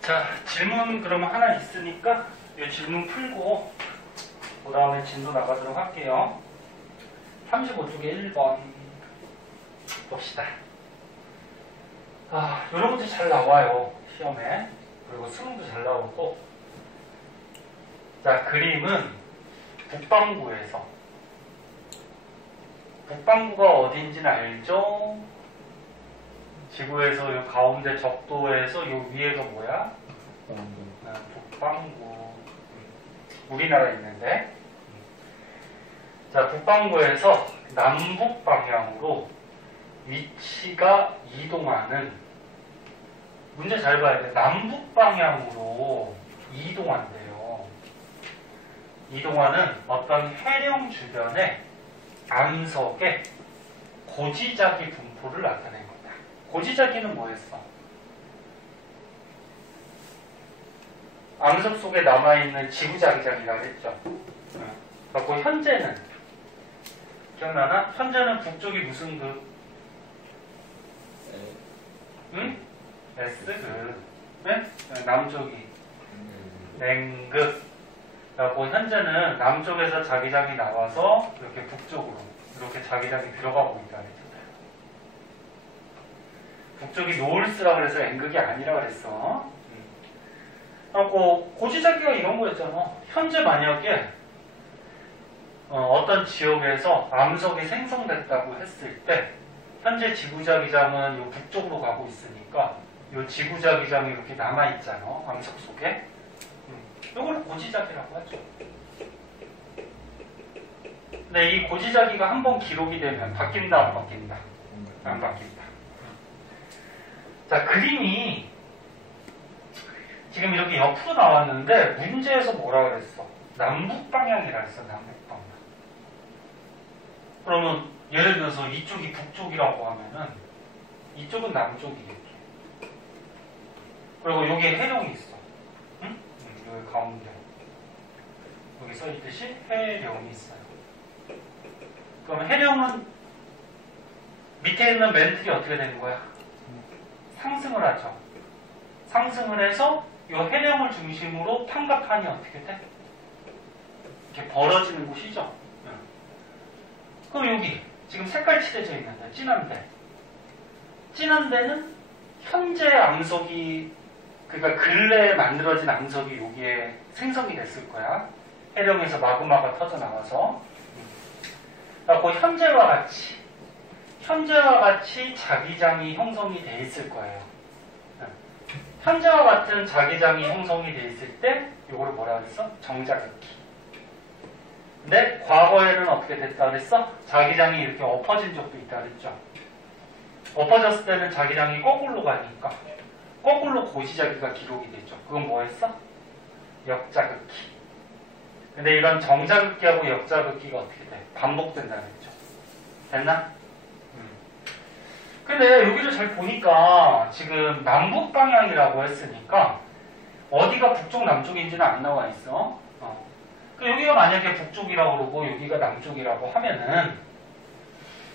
자, 질문 그러면 하나 있으니까 이 질문 풀고 그 다음에 진도 나가도록 할게요. 35쪽에 1번 봅시다. 이런 것도 잘 나와요, 시험에. 그리고 수능도 잘 나오고. 자, 그림은 북반구가 어딘지는 알죠? 지구에서 요 가운데 적도에서 요 위에가 뭐야? 북반구. 우리나라에 있는데. 자, 북반구에서 남북 방향으로 위치가 이동하는, 문제 잘 봐야 돼. 남북 방향으로 이동한대요. 이동하는 어떤 해령 주변의 암석의 고지자기 분포를 나타낸 거다. 고지자기는 뭐였어? 암석 속에 남아있는 지구자기장이라고 했죠. 그리고 현재는 기억나나? 현재는 북쪽이 무슨 급? 응? S급. 네? 남쪽이 N급. 그리고 현재는 남쪽에서 자기장이 나와서 이렇게 북쪽으로 이렇게 자기장이 들어가고 있다 그랬잖아요. 북쪽이 노을스라고 해서 N극이 아니라 그랬어. 그리고 고지자기가 이런 거였잖아. 현재 만약에 어떤 지역에서 암석이 생성됐다고 했을 때 현재 지구자기장은 이 북쪽으로 가고 있으니까 이 지구자기장이 이렇게 남아있잖아. 암석 속에. 이걸 고지자기라고 하죠. 근데 이 고지자기가 한번 기록이 되면 바뀐다, 안 바뀐다? 안 바뀐다. 자, 그림이 지금 이렇게 옆으로 나왔는데 문제에서 뭐라 그랬어? 남북방향이라 했어. 남북방향. 그러면 예를 들어서 이쪽이 북쪽이라고 하면은 이쪽은 남쪽이겠지. 그리고 여기에 해령이 있어. 응? 여기 가운데. 여기 써있듯이 해령이 있어요. 그럼 해령은 밑에 있는 맨틀이 어떻게 되는 거야? 상승을 하죠. 상승을 해서 이 해령을 중심으로 삼각판이 어떻게 돼? 이렇게 벌어지는 곳이죠. 그럼 여기 지금 색깔 칠해져 있는데 진한 데는 현재 암석이, 그러니까 근래에 만들어진 암석이 여기에 생성이 됐을 거야. 해령에서 마그마가 터져 나와서. 그리고 현재와 같이 자기장이 형성이 돼 있을 거예요. 현재와 같은 자기장이 형성이 돼 있을 때 이거를 뭐라 그랬어? 정자극기. 근데 과거에는 어떻게 됐다 그랬어? 자기장이 이렇게 엎어진 적도 있다 그랬죠. 엎어졌을 때는 자기장이 거꾸로 가니까 거꾸로 고지자기가 기록이 되죠. 그건 뭐였어? 역자극기. 근데 이런 정자극기하고 역자극기가 어떻게 돼? 반복된다 그랬죠. 됐나? 근데 여기를 잘 보니까 지금 남북 방향이라고 했으니까 어디가 북쪽 남쪽인지는 안 나와 있어. 여기가 만약에 북쪽이라고 그러고 여기가 남쪽이라고 하면은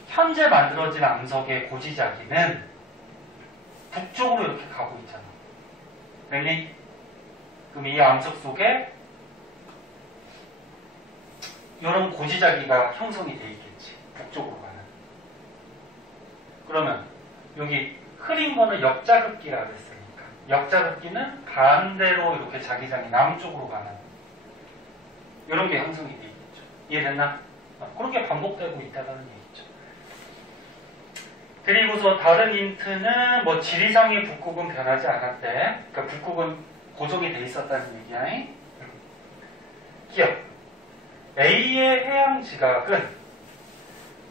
현재 만들어진 암석의 고지자기는 북쪽으로 이렇게 가고 있잖아. 됐니? 그럼 이 암석 속에 이런 고지자기가 형성이 돼 있겠지. 북쪽으로 가는. 그러면 여기 흐린 거는 역자극기라고 했으니까 역자극기는 반대로 이렇게 자기장이 남쪽으로 가는 이런 게 형성이 돼 있겠죠. 이해됐나? 그렇게 반복되고 있다는 얘기죠. 그리고서 다른 힌트는 뭐 지리상의 북극은 변하지 않았대. 그러니까 북극은 고정이 돼 있었다는 얘기야. 기억. A의 해양 지각은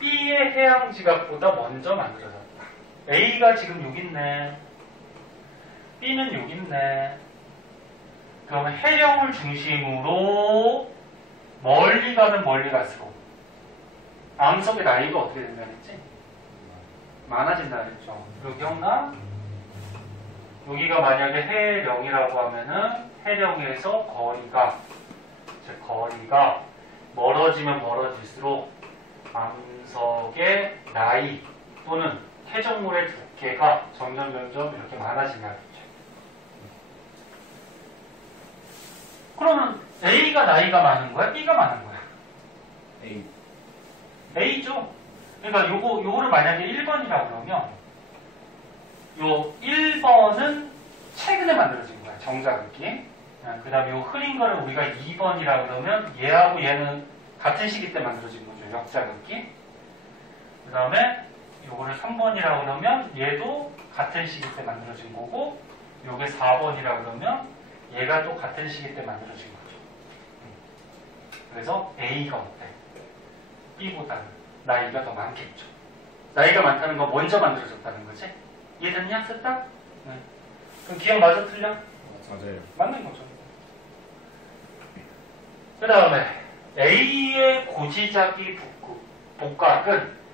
B의 해양 지각보다 먼저 만들어졌다. A가 지금 여기 있네. B는 여기 있네. 그러면 해령을 중심으로 멀리 가면 멀리 갈수록 암석의 나이가 어떻게 된다 그랬지? 많아진다 그랬죠. 여기 기억나? 여기가 만약에 해령이라고 하면은 해령에서 거리가 멀어지면 멀어질수록 암석의 나이 또는 퇴적물의 두께가 점점 이렇게 많아진다 그랬죠. 그러면 A가 나이가 많은 거야? B가 많은 거야? A. A죠. 그러니까 요거를 만약에 1번이라고 그러면 요 1번은 최근에 만들어진 거야. 정자극기. 그 다음에 요 흐린 거를 우리가 2번이라고 그러면 얘하고 얘는 같은 시기 때 만들어진 거죠. 역자극기. 그 다음에 요거를 3번이라고 그러면 얘도 같은 시기 때 만들어진 거고 요게 4번이라고 그러면 얘가 또 같은 시기 때 만들어진 거죠. 그래서 A가 어때? B보다는 나이가 더 많겠죠. 나이가 많다는 건 먼저 만들어졌다는 거지. 이해됐냐? 됐다? 네. 그럼 기억 맞아 틀려? 맞아요. 맞는 거죠. 그 다음에 A의 고지자기 복각은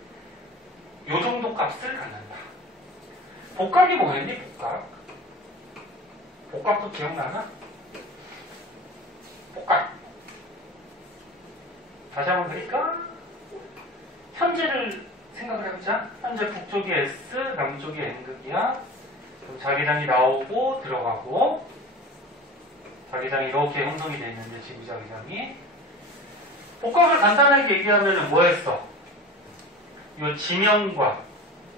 요 정도 값을 갖는다. 복각이 뭐였니? 복각. 복각도 기억나나? 복각. 다시 한번 드릴까? 현재를 생각을 해보자. 현재 북쪽이 S, 남쪽이 N극이야. 자기장이 나오고 들어가고 자기장이 이렇게 형성이 되어 있는데 지구자기장이 복각을 간단하게 얘기하면 뭐했어? 요 지면과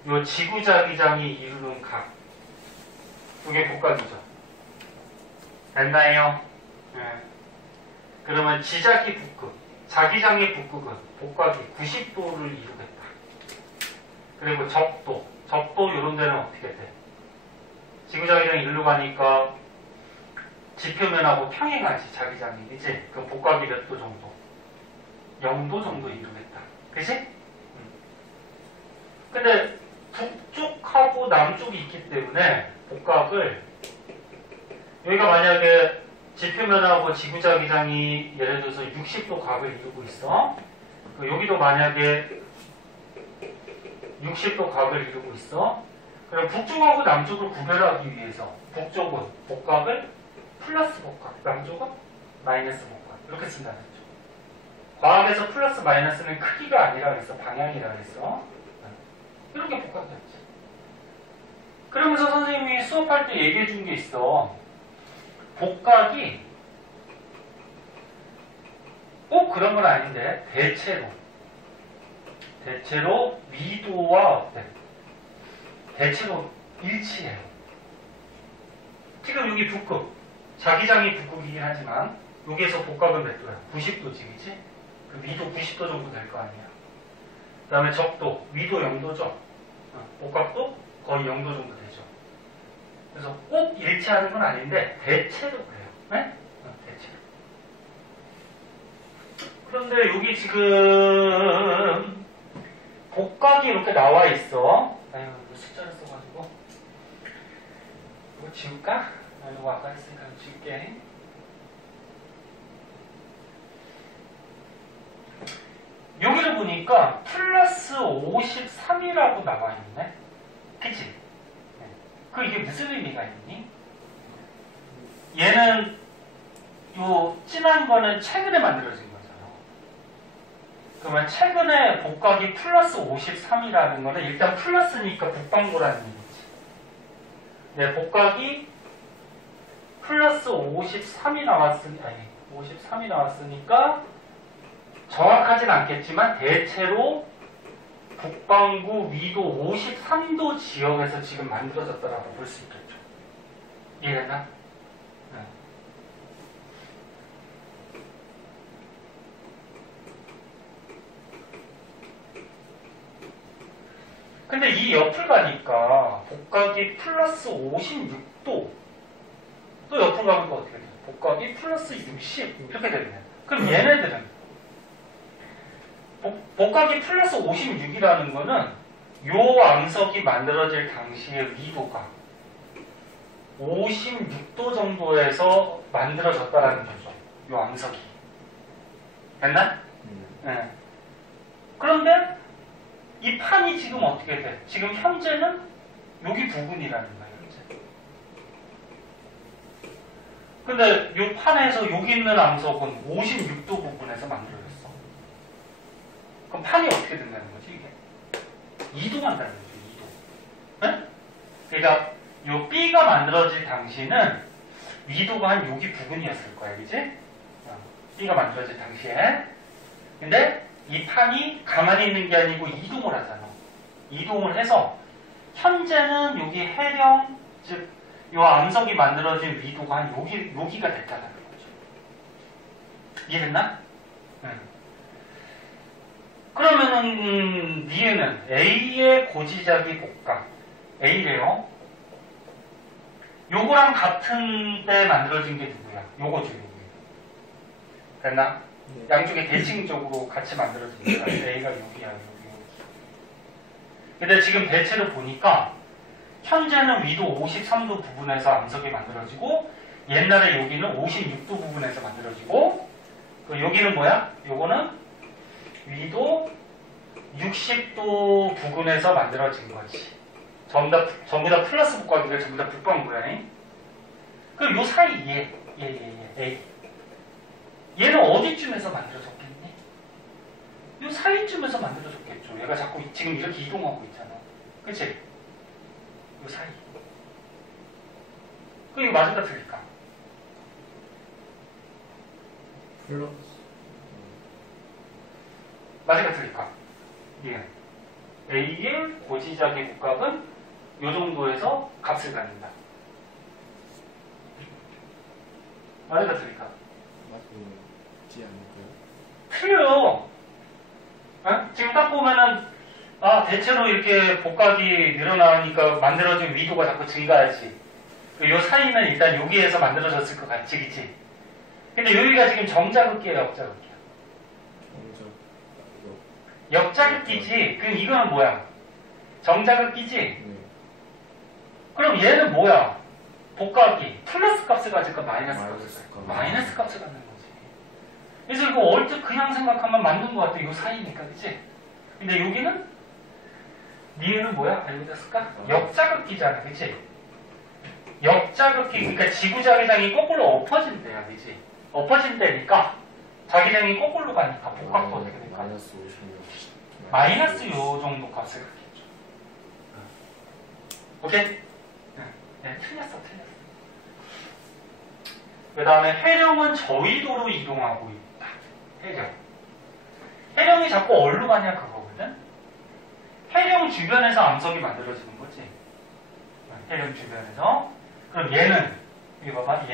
요 지구자기장이 이루는 각 이게 복각이죠. 됐나요? 네. 그러면 지자기 북극 자기장의 북극은 복각이 90도를 이루겠다. 그리고 적도 이런 데는 어떻게 돼? 지구자기장이 일로 가니까 지표면하고 평행하지 자기장이 그치? 그 복각이 몇 도 정도? 0도 정도 이루겠다. 그치? 근데 북쪽하고 남쪽이 있기 때문에 복각을 여기가 만약에 지표면하고 지구자기장이 예를 들어서 60도 각을 이루고 있어. 여기도 만약에 60도 각을 이루고 있어. 그럼 북쪽하고 남쪽을 구별하기 위해서 북쪽은 복각을 플러스 복각, 남쪽은 마이너스 복각 이렇게 쓴다는 거죠. 과학에서 플러스 마이너스는 크기가 아니라 그랬어. 방향이라 그랬어. 이렇게 복각했지. 그러면서 선생님이 수업할 때 얘기해 준 게 있어. 복각이 꼭 그런 건 아닌데 대체로 미도와 어때? 대체로 일치해요. 지금 여기 북극 자기장이 북극이긴 하지만 여기에서 복각은 몇 도야? 90도지 그치? 그 미도 90도 정도 될 거 아니야. 그 다음에 적도 미도 0도죠. 복각도 거의 0도 정도 되죠. 그래서 꼭 일치하는 건 아닌데 대체로 그래요. 네? 대체로. 그런데 여기 지금 복각이 이렇게 나와 있어. 아유, 숫자를 써가지고 이거 지울까? 이거 아까 했으니까 지울게. 여기를 보니까 플러스 53이라고 나와 있네. 그치? 그 이게 무슨 의미가 있니? 얘는 요 진한 거는 최근에 만들어진 거잖아. 그러면 최근에 복각이 플러스 53이라는 거는 일단 플러스니까 북반구라는 얘기지. 네, 복각이 플러스 53이 나왔으니까 정확하진 않겠지만 대체로 북반구 위도 53도 지역에서 지금 만들어졌다라고 볼 수 있겠죠. 이해됐나? 네. 근데 이 옆을 가니까 복각이 플러스 56도 또 옆을 가면 또 어떻게 돼? 복각이 플러스 60 이렇게 되겠네. 그럼 얘네들은 복각이 플러스 56이라는 거는 요 암석이 만들어질 당시의 위도가 56도 정도에서 만들어졌다라는 거죠. 요 암석이. 됐나? 네. 그런데 이 판이 지금 어떻게 돼? 지금 현재는 여기 부분이라는 거예요. 현재. 근데 요 판에서 여기 있는 암석은 56도 부분에서 만들어졌어. 그럼 판이 어떻게 된다는 거지, 이게? 이동한다는 거죠, 이동. 네? 그러니까, 요 B가 만들어질 당시는 위도가 한 여기 부근이었을 거야, 그지? B가 만들어질 당시에. 근데 이 판이 가만히 있는 게 아니고 이동을 하잖아. 이동을 해서 현재는 여기 해령, 즉, 이 암석이 만들어진 위도가 한 여기가 됐다는 거죠. 이해됐나? 그러면은 니에는 A의 고지자기 복각 A래요. 요거랑 같은 때 만들어진 게 누구야? 요거죠, 요거. 됐나? 양쪽에 대칭적으로 같이 만들어진 거야. A가 여기야, 여기. 근데 지금 대체를 보니까 현재는 위도 53도 부분에서 암석이 만들어지고 옛날에 여기는 56도 부분에서 만들어지고 여기는 뭐야? 요거는 위도 60도 부근에서 만들어진 거지. 전부 다 플러스 복각이들 전부 다 북방구야. 그럼 요 사이 얘. 얘는 어디쯤에서 만들어졌겠니? 요 사이쯤에서 만들어졌겠죠. 얘가 자꾸 지금 이렇게 이동하고 있잖아. 그치? 요 사이. 그럼 이거 맞을까 틀릴까? 플러스. 맞을까 틀릴까? 예. A의 고지자기 복각은 요 정도에서 값을 갖는다. 맞을까 틀릴까? 맞지 않을까요? 틀려요. 지금 딱 보면은 대체로 이렇게 복각이 늘어나니까 만들어진 위도가 자꾸 증가하지. 요 사이는 일단 여기에서 만들어졌을 것 같지, 그치? 근데 여기가 지금 정자극기야, 역자극기야? 역자극기지. 그럼 이거는 뭐야? 정자극기지? 네. 그럼 얘는 뭐야? 복각이 플러스 값을 가질까, 마이너스 값을 가질까? 값. 마이너스 값을 갖는 거지. 그래서 이거 얼핏 그냥 생각하면 맞는 것 같아. 이거 사이니까, 그치? 근데 여기는 니은은 뭐야? 알고 있었을까? 역자극기잖아, 그치? 역자극기, 그러니까 지구자기장이 거꾸로 엎어진대야, 그치? 엎어진다니까 자기장이 거꾸로 가니까 복각도 어떻게 될까? 마이너스 56. 마이너스 요 정도 값을 갖겠죠. 오케이? 네, 틀렸어. 그 다음에 해령은 저위도로 이동하고 있다. 해령이 자꾸 어디로 가냐 그거거든? 해령 주변에서 암석이 만들어지는 거지. 해령 주변에서. 그럼 얘는, 이거 봐봐,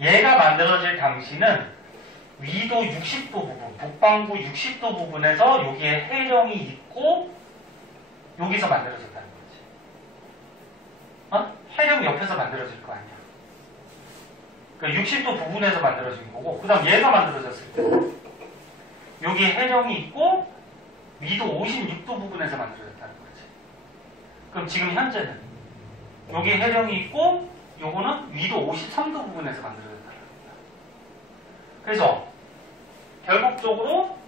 얘가 만들어질 당시는 위도 60도 부분, 북반구 60도 부분에서 여기에 해령이 있고 여기서 만들어졌다는 거지. 해령 옆에서 만들어질 거 아니야. 그러니까 60도 부분에서 만들어진 거고, 그 다음 얘가 만들어졌을 때 여기 해령이 있고 위도 56도 부분에서 만들어졌다는 거지. 그럼 지금 현재는 여기 해령이 있고 요거는 위도 53도 부분에서 만들어졌다는 겁니다. 그래서 결국적으로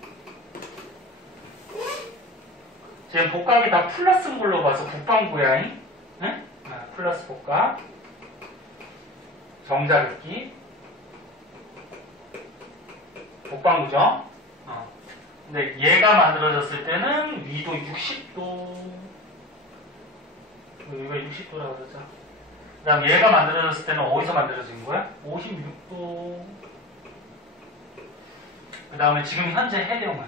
지금 복각이 다 플러스인 걸로 봐서 북방구야. 네? 플러스 복각, 정자극기, 북방구죠. 근데 얘가 만들어졌을 때는 위도 60도, 여기가 60도라고 그러죠. 그 다음 얘가 만들어졌을 때는 어디서 만들어진 거야? 56도. 그 다음에 지금 현재 해령은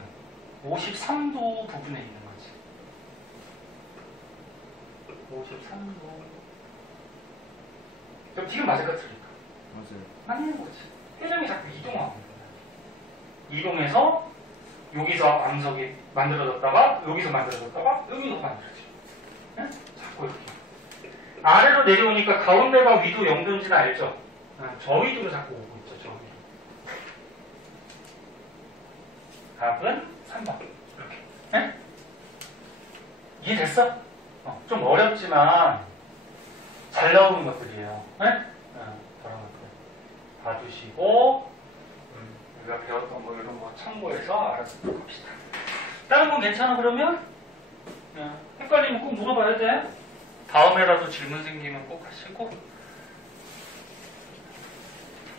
53도 부분에 있는 거지. 53도. 그럼 지금 맞을까 틀릴까? 맞아요. 맞는 거지. 해령이 자꾸 이동하고 있는 거야. 이동해서 여기서 암석이 만들어졌다가 여기서 만들어졌다가 여기서 만들어져. 네? 자꾸 이렇게. 아래로 내려오니까 가운데가 위도 0도인지는 알죠? 저 위도로 자꾸 오고 있죠. 저 위도. 답은 3번. 이렇게. 네? 이해됐어? 좀 어렵지만 잘 나오는 것들이에요. 네? 그런 것들 봐두시고 우리가 배웠던 거 이런 거 참고해서 알아서 합시다. 다른 건 괜찮아 그러면? 헷갈리면 꼭 물어봐야 돼. 다음에라도 질문 생기면 꼭 하시고.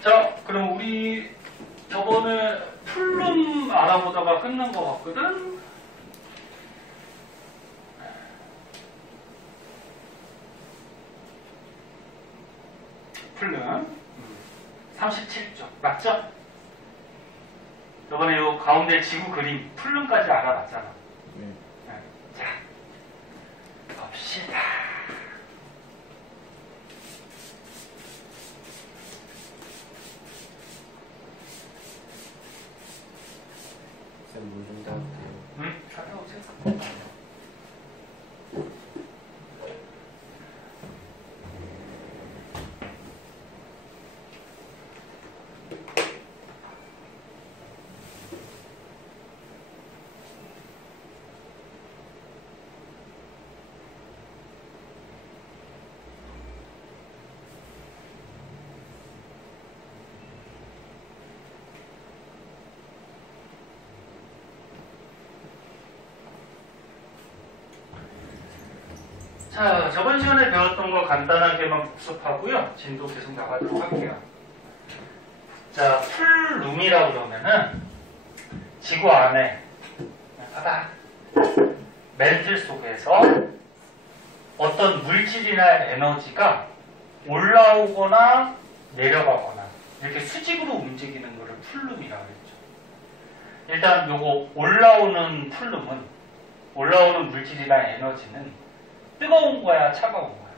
자, 그럼 우리 저번에 풀룸 알아보다가 끝난 것 같거든? 풀름 37쪽 맞죠? 이번에 요 가운데 지구 그림 풀름까지 알아봤잖아. 네. 자, 봅시다. 쌤 물좀 따도 돼요? 갔다 오세요. 자, 저번 시간에 배웠던 거 간단하게만 복습하고요. 진도 계속 나가도록 할게요. 자, 풀룸이라고 그러면은 지구 안에 바닥 멘틀 속에서 어떤 물질이나 에너지가 올라오거나 내려가거나 이렇게 수직으로 움직이는 거를 풀룸이라고 했죠. 일단 요거 올라오는 풀룸은 올라오는 물질이나 에너지는 뜨거운 거야, 차가운 거야?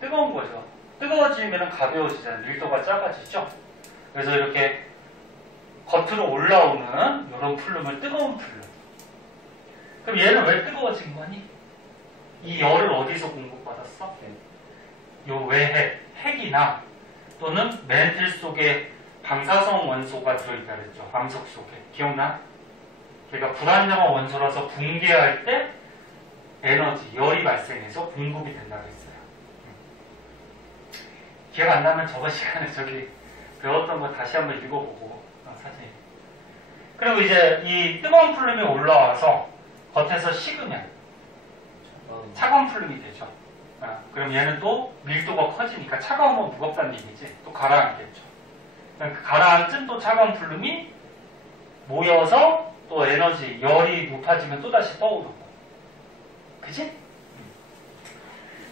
뜨거운 거죠. 뜨거워지면 가벼워지잖아요. 밀도가 작아지죠. 그래서 이렇게 겉으로 올라오는 이런 풀름을 뜨거운 풀름. 그럼 얘는 왜 뜨거워진 거니? 이 열을 어디서 공급받았어? 요 외핵, 핵이나 또는 멘틀 속에 방사성 원소가 들어있다 그랬죠. 암석 속에. 기억나? 그러니까 불안정한 원소라서 붕괴할 때 에너지, 열이 발생해서 공급이 된다고 했어요. 기억 안 나면 저번 시간에 저기 배웠던 거 다시 한번 읽어보고 사진. 그리고 이제 이 뜨거운 풀름이 올라와서 겉에서 식으면 차가운 풀름이 되죠. 그럼 얘는 또 밀도가 커지니까 차가우면 무겁다는 얘기지. 또 가라앉겠죠. 그 가라앉은 또 차가운 풀름이 모여서 또 에너지, 열이 높아지면 또다시 떠오르고. 그치?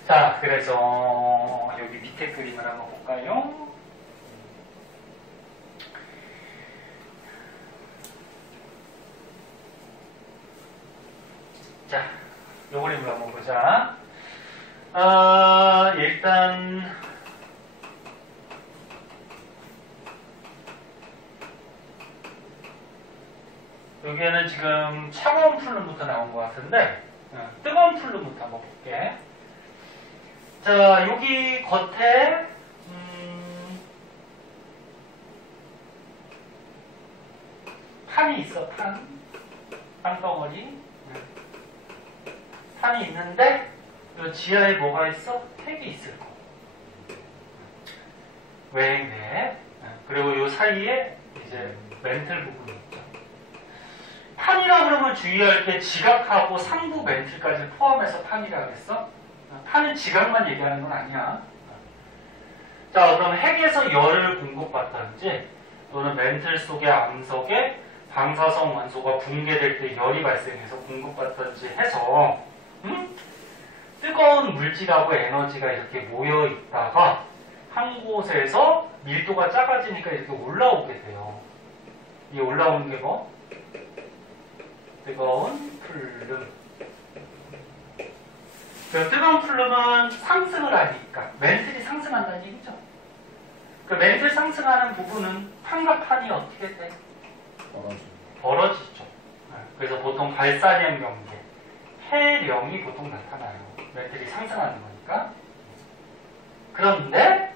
자, 그래서 여기 밑에 그림을 한번 볼까요? 자, 요 그림을 한번 보자. 일단 여기에는 지금 차가운 풀름부터 나온 것 같은데 뜨거운 풀름부터 한번 볼게. 자, 여기 겉에 판이 있어. 땅덩어리. 판이 있는데 이 지하에 뭐가 있어? 핵이 있을 거. 외핵. 그리고 이 사이에 이제 멘틀 부분이 있죠. 판이라 그러면 주의할 게 지각하고 상부 멘틀까지 포함해서 판이라 그랬어? 판은 지각만 얘기하는 건 아니야. 자, 그럼 핵에서 열을 공급받던지 또는 멘틀 속의 암석에 방사성 원소가 붕괴될 때 열이 발생해서 공급받던지 해서 뜨거운 물질하고 에너지가 이렇게 모여 있다가 한 곳에서 밀도가 작아지니까 이렇게 올라오게 돼요. 이 올라오는 게 뭐? 뜨거운 풀름. 그 뜨거운 풀름은 상승을 하니까 멘틀이 상승한다는 얘기죠. 그 멘틀 상승하는 부분은 판과 판이 어떻게 돼? 벌어지죠. 그래서 보통 발사량 경계, 해령이 보통 나타나요. 멘틀이 상승하는 거니까. 그런데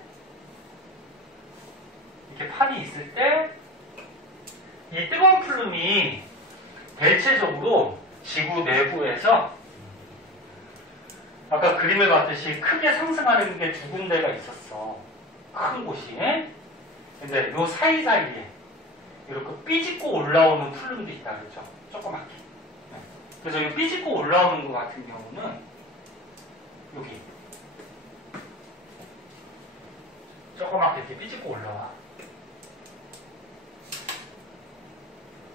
이렇게 판이 있을 때 이 뜨거운 풀름이 대체적으로 지구 내부에서 아까 그림을 봤듯이 크게 상승하는 게 두 군데가 있었어. 큰 곳이. 근데 요 사이사이에 이렇게 삐집고 올라오는 풀름도 있다 그랬죠. 조그맣게. 그래서 이 삐집고 올라오는 것 같은 경우는 여기 조그맣게 이렇게 삐집고 올라와.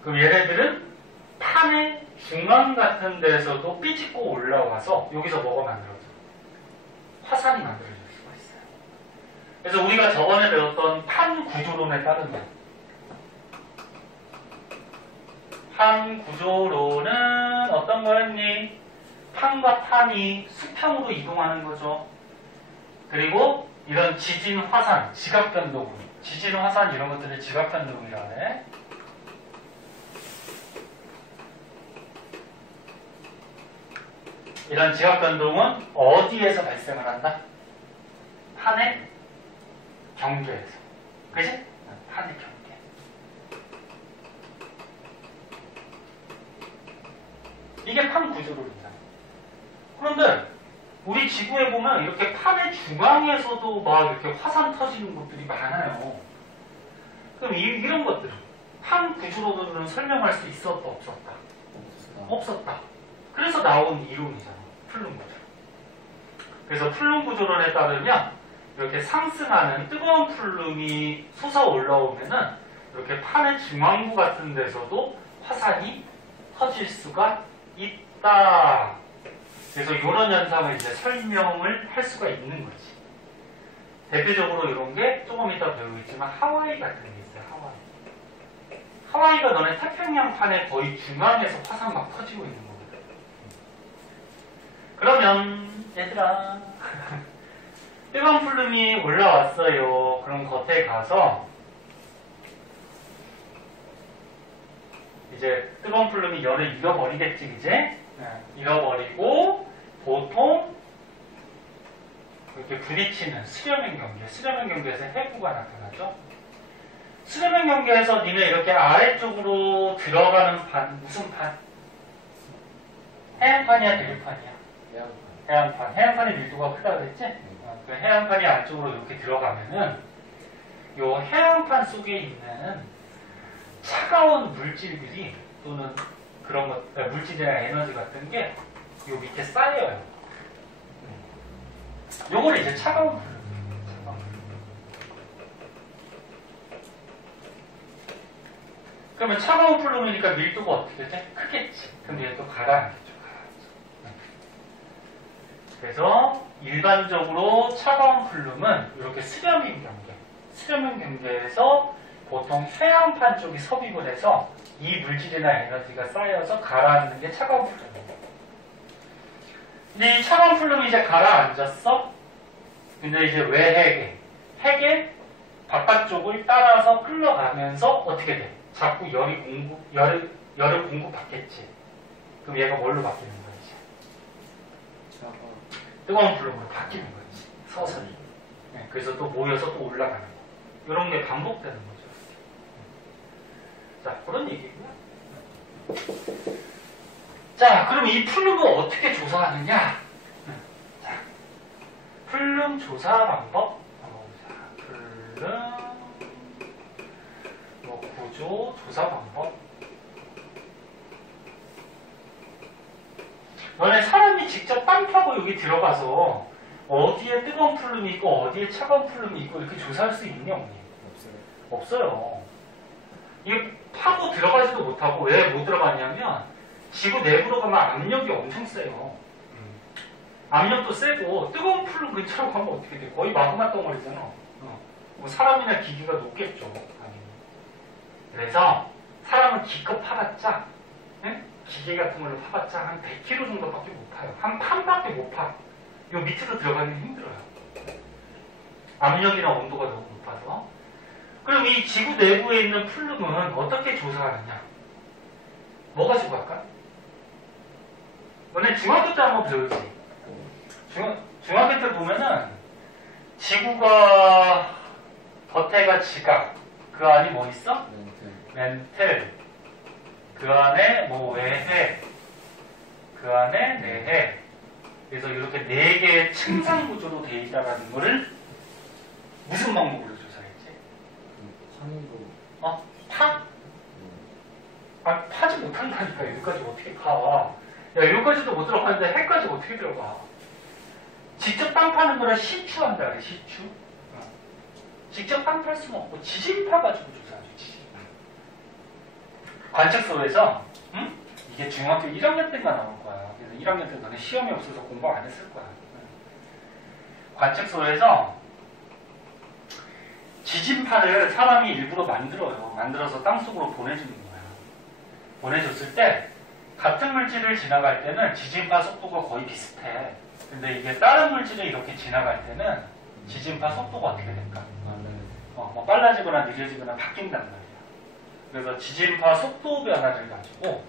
그럼 얘네들은 판의 중앙 같은 데서도 삐집고 올라와서 여기서 뭐가 만들어져? 화산이 만들어질 수가 있어요. 그래서 우리가 저번에 배웠던 판 구조론에 따르면 판 구조론은 어떤 거였니? 판과 판이 수평으로 이동하는 거죠. 그리고 이런 지진, 화산, 지각변동, 지진, 화산 이런 것들을 지각변동이라 해. 이런 지각변동은 어디에서 발생을 한다? 판의 경계에서. 그지? 판의 경계. 이게 판 구조론이다. 그런데 우리 지구에 보면 이렇게 판의 중앙에서도 막 이렇게 화산 터지는 것들이 많아요. 그럼 이런 것들은 판 구조론으로는 설명할 수 있었다, 없었다? 없었다. 그래서 나온 이론이잖아. 플룸 구조. 그래서 플룸 구조론에 따르면 이렇게 상승하는 뜨거운 플룸이 솟아 올라오면은 이렇게 판의 중앙부 같은 데서도 화산이 터질 수가 있다. 그래서 이런 현상을 이제 설명을 할 수가 있는 거지. 대표적으로 이런 게 조금 이따 배우겠지만 하와이 같은 게 있어요. 하와이가 너네 태평양판의 거의 중앙에서 화산 막 터지고 있는 거거든. 그러면 얘들아 뜨거운 플룸이 올라왔어요. 그럼 겉에 가서 이제 뜨거운 플룸이 열을 잃어버리겠지, 그제? 잃어버리고 보통 이렇게 부딪히는 수렴행 경계, 수렴행 경계에서 해부가 나타나죠. 수렴행 경계에서 니네 이렇게 아래쪽으로 들어가는 판, 무슨 판? 해안판이야, 대륙판이야? 해안판. 해안판의 밀도가 크다 그랬지? 그 해안판이 안쪽으로 이렇게 들어가면은 요 해안판 속에 있는 차가운 물질들이 또는 그런 것, 물질이나 에너지 같은 게 요 밑에 쌓여요. 요걸 이제 차가운 플룸. 그러면 차가운 플룸이니까 밀도가 어떻게 돼? 크겠지. 그럼 얘 또 가라앉겠죠. 그래서 일반적으로 차가운 플룸은 이렇게 수렴인 경계, 수렴인 경계에서 보통 해안판 쪽이 섭입을 해서 이 물질이나 에너지가 쌓여서 가라앉는 게 차가운 플룸이에요. 근데 이 차가운 플룸이 이제 가라앉았어? 근데 이제 외핵에, 핵의 바깥쪽을 따라서 흘러가면서 어떻게 돼? 자꾸 열을 공급받겠지. 그럼 얘가 뭘로 바뀌는 거야, 이제? 뜨거운 플룸으로 바뀌는 거지. 서서히. 네, 그래서 또 모여서 또 올라가는 거. 이런 게 반복되는 거죠. 자, 그런 얘기고요. 자, 그럼 이 플룸을 어떻게 조사하느냐? 자, 플룸 조사 방법. 플룸 구조 조사 방법. 너네 사람이 직접 땅 파고 여기 들어가서 어디에 뜨거운 플룸이 있고 어디에 차가운 플룸이 있고 이렇게 조사할 수 있냐, 없니? 없어요. 이게 파고 들어가지도 못하고 왜 못 들어갔냐면 지구 내부로 가면 압력이 엄청 세요. 압력도 세고 뜨거운 플룸 근처로 가면 어떻게 돼? 거의 마그마 덩어리잖아. 뭐 사람이나 기기가 녹겠죠. 그래서 사람은 기껏 파봤자 기계 같은 걸로 파봤자 한 100km 정도밖에 못 파요. 한 판밖에 못 파. 요 밑으로 들어가기는 힘들어요. 압력이나 온도가 너무 높아서. 그럼 이 지구 내부에 있는 플룸은 어떻게 조사하느냐? 뭐 가지고 갈까? 너네 중학교 때 한번 배우지? 중학교 때 보면은 지구가 겉에가 지각, 그 안이 뭐 있어? 멘틀, 그 안에 뭐 외핵, 그 안에 내핵. 그래서 이렇게 4개의 층상 구조로 되어 있다는 거를 무슨 방법으로 조사했지? 파? 파지 못한다니까. 여기까지 어떻게 가? 야, 여기까지도 못 들어가는데 해까지 어떻게 들어가? 직접 땅 파는 거라 시추한다 그래, 시추. 직접 땅 팔 수는 없고 지진파 가지고 조사하죠, 지진파. 관측소에서 이게 중학교 1학년 때만 나올 거야. 그래서 1학년 때 너네 시험이 없어서 공부 안 했을 거야. 관측소에서 지진파를 사람이 일부러 만들어요. 만들어서 땅속으로 보내주는 거야. 보내줬을 때 같은 물질을 지나갈 때는 지진파 속도가 거의 비슷해. 근데 이게 다른 물질을 이렇게 지나갈 때는 지진파 속도가 어떻게 될까? 뭐 빨라지거나 느려지거나 바뀐단 말이야. 그래서 지진파 속도 변화를 가지고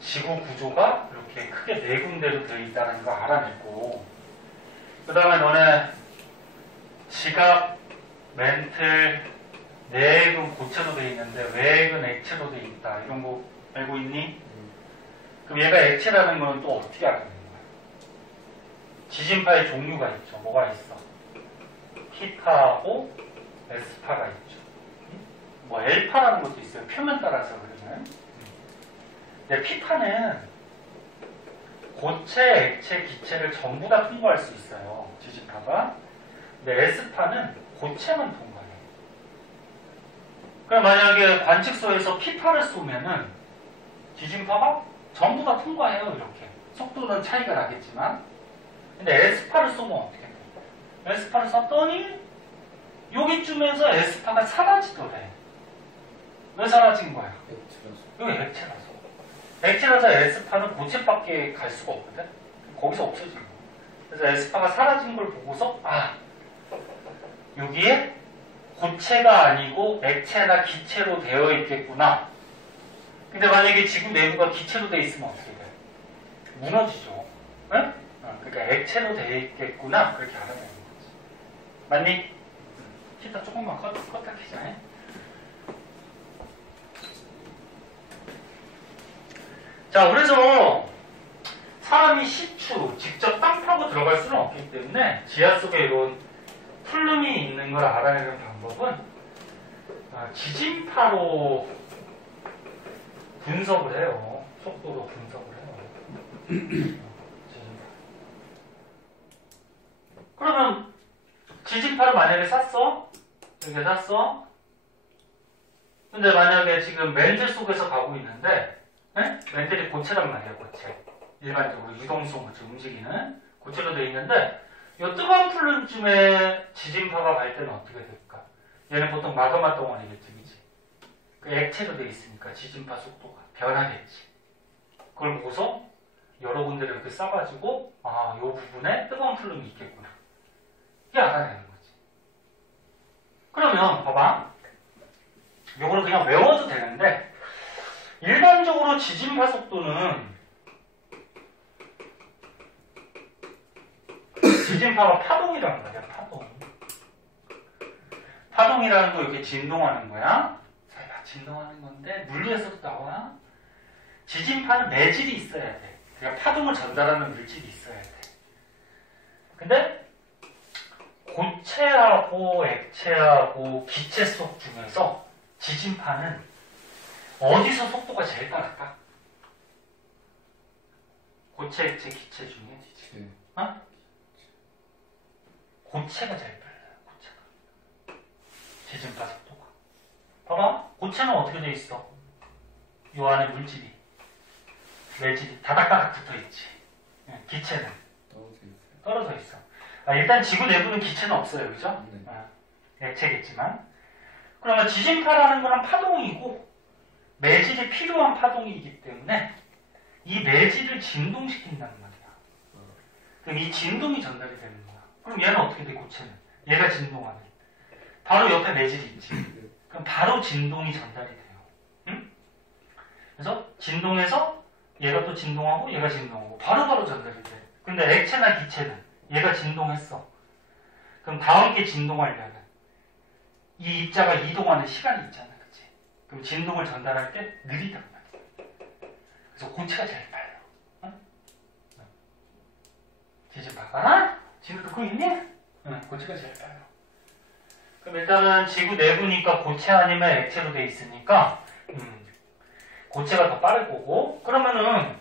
지구 구조가 이렇게 크게 네 군데로 되어 있다는 걸 알아냈고, 그 다음에 너네 지각, 멘틀, 내액은 고체로 되어 있는데 외액은 액체로 되어 있다. 이런 거 알고 있니? 그럼 얘가 액체라는 건 또 어떻게 알게 되는 거야? 지진파의 종류가 있죠. 뭐가 있어? P파하고 S파가 있죠. 뭐 L파라는 것도 있어요. 표면 따라서 그러면. 근데 P파는 고체, 액체, 기체를 전부 다 통과할 수 있어요. 지진파가. 근데 S파는 고체만 통과해요. 그럼 만약에 관측소에서 P파를 쏘면은 지진파가 전부 다 통과해요. 이렇게. 속도는 차이가 나겠지만. 근데 S파를 쏘면 어떻게 돼요? S파를 쐈더니 여기쯤에서 S파가 사라지더래. 왜 사라진 거야? 여기 액체라서. 액체라서 S파는 고체밖에 갈 수가 없거든? 거기서 없어진 거야. 그래서 S파가 사라진 걸 보고서 여기에 고체가 아니고 액체나 기체로 되어 있겠구나. 근데 만약에 지구 내부가 기체로 되어 있으면 어떻게 돼? 무너지죠. 응? 그러니까 액체로 되어 있겠구나. 그렇게 알아내는 거지. 맞니? 히터 조금만 껐다 켜자. 자, 그래서 사람이 시추, 직접 땅 파고 들어갈 수는 없기 때문에 지하 속에 이런 풀름이 있는 걸 알아내는 방법은 지진파로 분석을 해요. 속도로 분석을 해요. 지진파. 그러면 지진파를 만약에 쐈어? 이렇게 쐈어? 근데 만약에 지금 멘틀 속에서 가고 있는데 멘틀이 고체란 말이야. 고체. 일반적으로 유동성 같이 움직이는 고체로 되어 있는데 이 뜨거운 풀름쯤에 지진파가 갈 때는 어떻게 될까? 얘는 보통 마그마 덩어리겠지, 그치? 그 액체로 되어 있으니까 지진파 속도가 변하겠지. 그걸 보고서 여러 군데를 이렇게 싸가지고 이 부분에 뜨거운 풀름이 있겠구나. 이게 알아내는 거지. 그러면 봐봐. 요거를 그냥 외워도 되는데 일반적으로 지진파 속도는 지진파가 파동이라는 거야. 파동. 파동이라는 거 이렇게 진동하는 거야. 자, 진동하는 건데 물리에서도 나와. 지진파는 매질이 있어야 돼. 그러니까 파동을 전달하는 물질이 있어야 돼. 근데 고체하고 액체하고 기체 속 중에서 지진파는 어디서 속도가 제일 빠를까? 고체, 액체, 기체 중에 고체가 제일 빨라요. 고체가. 지진파 속도가. 봐봐. 고체는 어떻게 돼 있어? 요 안에 물질이. 매질이 다닥다닥 붙어 있지. 기체는 떨어져 있어. 일단 지구 내부는 기체는 없어요. 그죠? 액체겠지만. 그러면 지진파라는 거는 파동이고 매질이 필요한 파동이기 때문에 이 매질을 진동시킨다는 말이야. 그럼 이 진동이 전달이 되는 거야. 그럼 얘는 어떻게 돼? 고체는. 얘가 진동하네. 바로 옆에 매질이 있지. 그럼 바로 진동이 전달이 돼요. 응? 그래서 진동해서 얘가 또 진동하고 얘가 진동하고 바로바로 전달이 돼. 근데 액체나 기체는 얘가 진동했어. 그럼 다음 게 진동하려면 이 입자가 이동하는 시간이 있잖아. 그치? 그럼 진동을 전달할 때 느리단 말이야. 그래서 고체가 제일 빨라. 응? 지진파가 지금 듣고 있니? 응, 고체가 제일 빨라. 그럼 일단은 지구 내부니까 고체 아니면 액체로 돼 있으니까 고체가 더 빠를 거고, 그러면은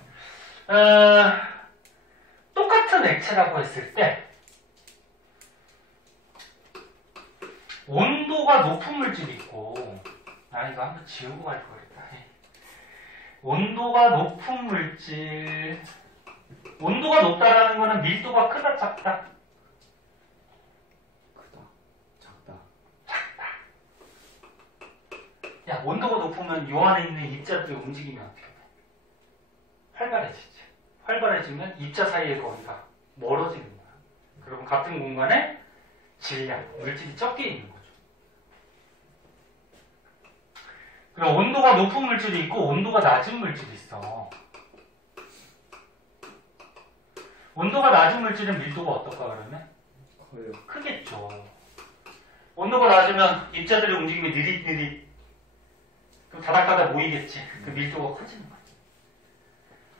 똑같은 액체라고 했을 때 온도가 높은 물질이 있고, 이거 한번 지우고 갈 걸 그랬다. 온도가 높은 물질 온도가 높다라는 거는 밀도가 크다, 작다? 크다. 작다. 야, 온도가 높으면 요 안에 있는 입자들이 움직이면 어떻게 돼? 활발해지지. 활발해지면 입자 사이의 거리가 멀어지는 거야. 그럼 같은 공간에 질량, 물질이 적게 있는 거죠. 그럼 온도가 높은 물질이 있고 온도가 낮은 물질이 있어. 온도가 낮은 물질은 밀도가 어떨까 그러면? 커요. 크겠죠. 온도가 낮으면 입자들이 움직임이 느릿느릿. 그럼 다닥다닥 모이겠지. 그 밀도가 커지는 거지.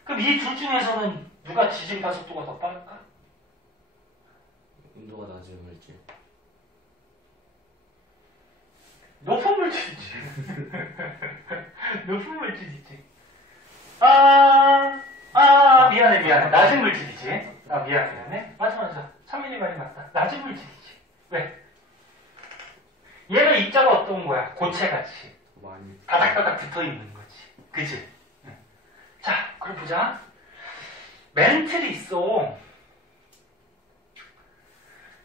그럼 이 둘 중에서는 누가 지진파 속도가 더 빠를까? 온도가 낮은 물질. 높은 물질이지. 높은 물질이지. 미안해. 낮은 물질이지. 미안해. 맞아. 찬민이 말이 맞다. 낮은 물질이지. 왜? 얘가 입자가 어떤 거야? 고체같이. 많이. 다닥다닥 붙어 있는 거지. 그치? 자, 그럼 보자. 멘틀이 있어.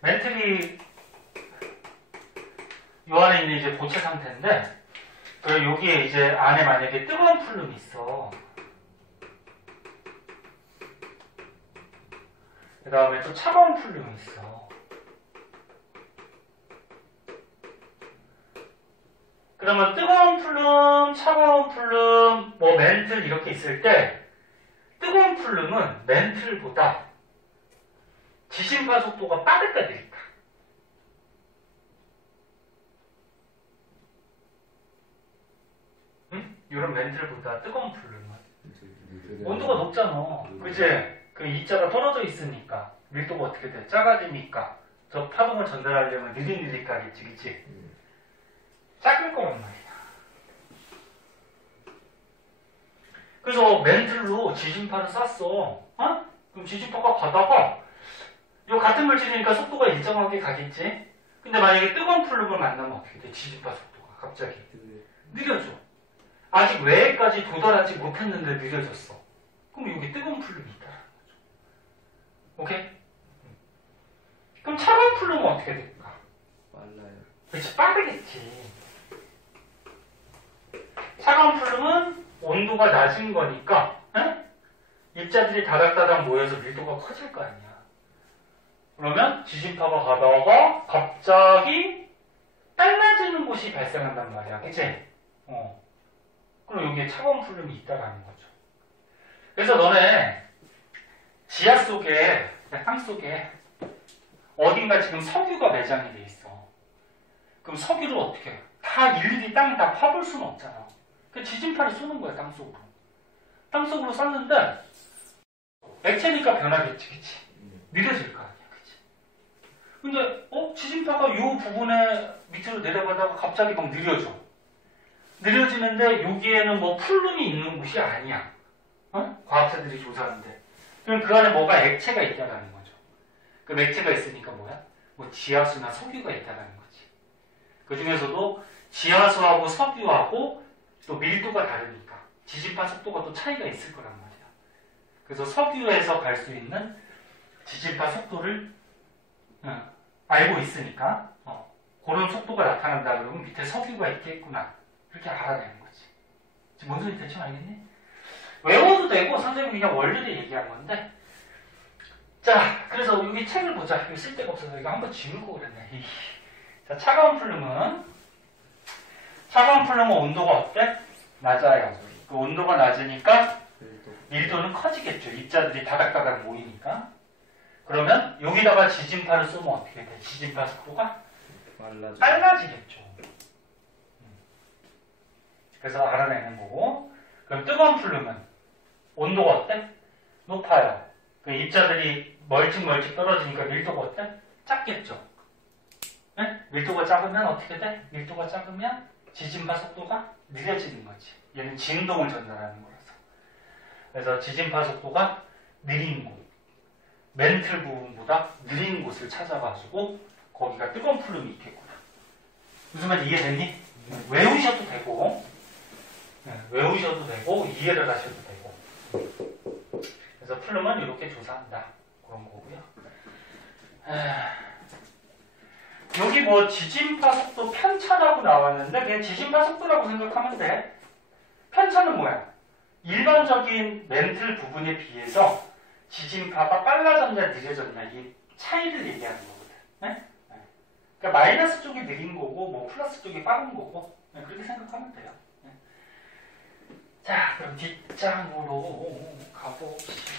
멘틀이 요 안에 있는 이제 고체 상태인데, 그리고 여기에 이제 안에 만약에 뜨거운 플룸이 있어. 그 다음에 또 차가운 플룸이 있어. 그러면 뜨거운 플룸, 차가운 플룸, 뭐 멘틀 이렇게 있을 때, 뜨거운 플룸은 멘틀보다 지진파 속도가 빠를까 느릴까? 응? 이런 멘틀보다 뜨거운 플룸은 온도가 높잖아. 그치? 그 입자가 떨어져 있으니까 밀도가 어떻게 돼? 작아지니까 저 파동을 전달하려면 느릿느릿 가겠지, 그치? 작을 거란 말이야. 그래서 멘틀로 지진파를 쐈어. 그럼 지진파가 가다가 이 같은 물질이니까 속도가 일정하게 가겠지? 근데 만약에 뜨거운 플룸을 만나면 어떻게 돼? 지진파 속도가 갑자기 느려져. 아직 외에까지 도달하지 못했는데 느려졌어. 그럼 여기 뜨거운 플룸이 있다는 거죠. 오케이? 그럼 차가운 플룸은 어떻게 될까? 빨라요. 그렇지, 빠르겠지. 차가운 플룸은 온도가 낮은 거니까, 응? 입자들이 다닥다닥 모여서 밀도가 커질 거 아니야. 그러면 지진파가 가다가 갑자기 빨라지는 곳이 발생한단 말이야. 그치? 그럼 여기에 차가운 플룸이 있다라는 거죠. 그래서 너네 지하 속에, 땅 속에 어딘가 지금 석유가 매장이 돼 있어. 그럼 석유를 어떻게 해? 다 일일이 땅 다 파볼 수는 없잖아. 그 지진파를 쏘는 거야, 땅 속으로. 땅 속으로 쐈는데 액체니까 변하겠지, 그치? 느려질 거 아니야, 그치? 근데 지진파가 이 부분에 밑으로 내려가다가 갑자기 막 느려져. 느려지는데 여기에는 뭐 플룸이 있는 곳이 아니야. 과학자들이 조사하는데. 그럼 그 안에 뭐가 액체가 있다라는 거죠. 그럼 액체가 있으니까 뭐야? 뭐 지하수나 석유가 있다라는 거지. 그 중에서도 지하수하고 석유하고 또 밀도가 다르니까 지진파 속도가 또 차이가 있을 거란 말이야. 그래서 석유에서 갈 수 있는 지진파 속도를 알고 있으니까 그런 속도가 나타난다 그러면 밑에 석유가 있겠구나. 이렇게 알아내는 거지. 지금 뭔 소리 대충 알겠니? 외워도 되고 선생님이 그냥 원리를 얘기한 건데. 자, 그래서 여기 책을 보자. 이거 쓸 데가 없어서 이거 한번 지우고 그랬네. 자, 차가운 플룸은 온도가 어때? 낮아요. 그 온도가 낮으니까 밀도는 커지겠죠. 입자들이 다닥다닥 모이니까. 그러면 여기다가 지진파를 쏘면 어떻게 돼? 지진파 속도가 빨라지겠죠. 그래서 알아내는 거고. 그럼 뜨거운 플룸은 온도가 어때? 높아요. 그 입자들이 멀찍멀찍 떨어지니까 밀도가 어때? 작겠죠. 네? 밀도가 작으면 어떻게 돼? 밀도가 작으면 지진파 속도가 느려지는 거지. 얘는 진동을 전달하는 거라서. 그래서 지진파 속도가 느린 곳, 멘틀 부분보다 느린 곳을 찾아가지고 거기가 뜨거운 플룸이 있겠구나. 무슨 말인지 이해됐니? 외우셔도 되고, 이해를 하셔도 되고. 그래서 플룸은 이렇게 조사한다. 그런 거고요. 여기 뭐 지진파 속도 편차라고 나왔는데 그냥 지진파 속도라고 생각하면 돼. 편차는 뭐야? 일반적인 멘틀 부분에 비해서 지진파가 빨라졌냐 느려졌냐 이 차이를 얘기하는 거거든. 네? 그러니까 마이너스 쪽이 느린 거고 뭐 플러스 쪽이 빠른 거고 그렇게 생각하면 돼요. 네. 자, 그럼 뒷장으로 가봅시다.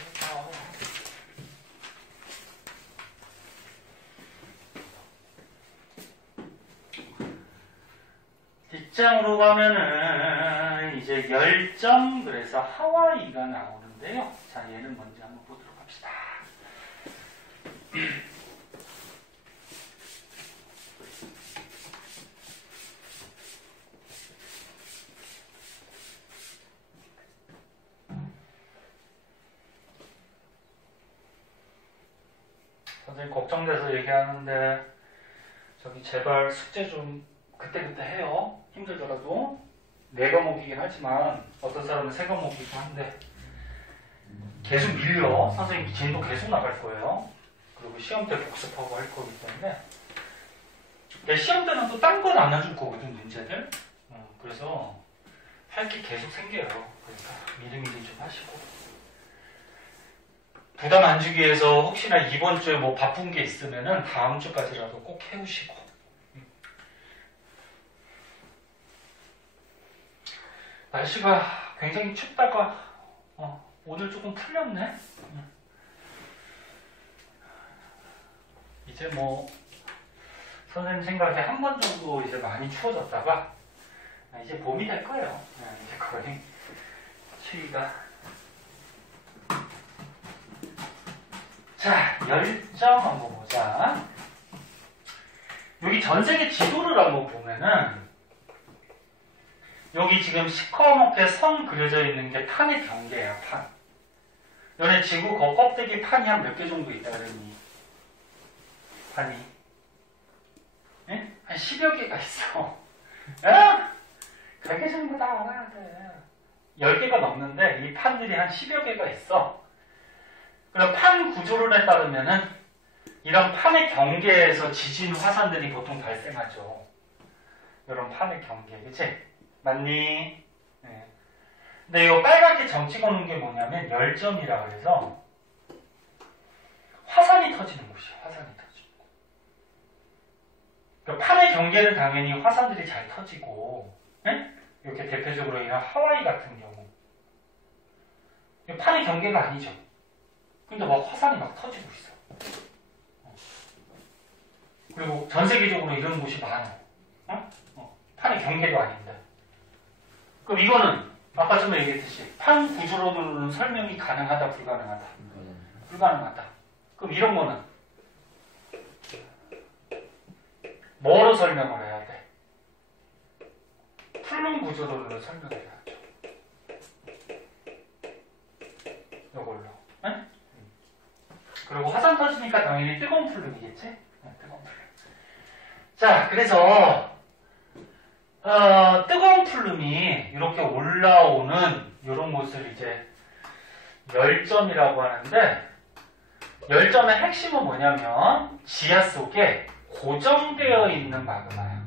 뒷장으로 가면은 이제 열점 그래서 하와이가 나오는데요. 자, 얘는 먼저 한번 보도록 합시다. 선생님 걱정돼서 얘기하는데 저기 제발 숙제 좀 그때그때 해요. 힘들더라도. 4과목이긴 하지만 어떤 사람은 3과목이기도 한데 계속 밀려. 선생님 진도 계속 나갈 거예요. 그리고 시험 때 복습하고 할 거기 때문에 내 시험 때는 또 딴 건 안 해줄 거거든, 문제들. 그래서 할 게 계속 생겨요. 그러니까 미리미리 좀 하시고 부담 안 주기 위해서 혹시나 이번 주에 뭐 바쁜 게 있으면은 다음 주까지라도 꼭 해오시고. 날씨가 굉장히 춥다가 오늘 조금 풀렸네. 이제 뭐 선생님 생각에 한 번 정도 이제 많이 추워졌다가 이제 봄이 될 거예요. 이제 거의 추위가. 자, 열점 한번 보자. 여기 전 세계 지도를 한번 보면은 여기 지금 시커멓게 선 그려져 있는 게 판의 경계야, 판. 연애 지구 겉껍데기 판이 한 몇 개 정도 있다 그러니? 판이. 예? 한 10여 개가 있어. 야! 100개 정도 다 알아야 돼. 10개가 넘는데 이 판들이 한 10여 개가 있어. 그럼 판 구조론에 따르면은 이런 판의 경계에서 지진 화산들이 보통 발생하죠. 이런 판의 경계, 그치? 맞니? 네. 근데 이 빨갛게 점 찍어놓은 게 뭐냐면 열점이라 그래서 화산이 터지는 곳이에요. 화산이 터지는 곳. 그러니까 판의 경계는 당연히 화산들이 잘 터지고, 네? 이렇게 대표적으로 이런 하와이 같은 경우 판의 경계가 아니죠. 근데 막 화산이 막 터지고 있어. 그리고 전 세계적으로 이런 곳이 많아. 판의 경계도 아닌데. 그럼 이거는 아까 전에 얘기했듯이 판 구조론으로는 설명이 가능하다, 불가능하다? 불가능하다. 그럼 이런 거는 뭐로 설명을 해야 돼? 플룸 구조론으로 설명해야죠. 이걸로. 응? 그리고 화산 터지니까 당연히 뜨거운 플룸이겠지? 뜨거운 플룸. 자, 그래서 뜨거운 플룸이 이렇게 올라오는 이런 곳을 이제 열점이라고 하는데, 열점의 핵심은 뭐냐면 지하 속에 고정되어 있는 마그마야.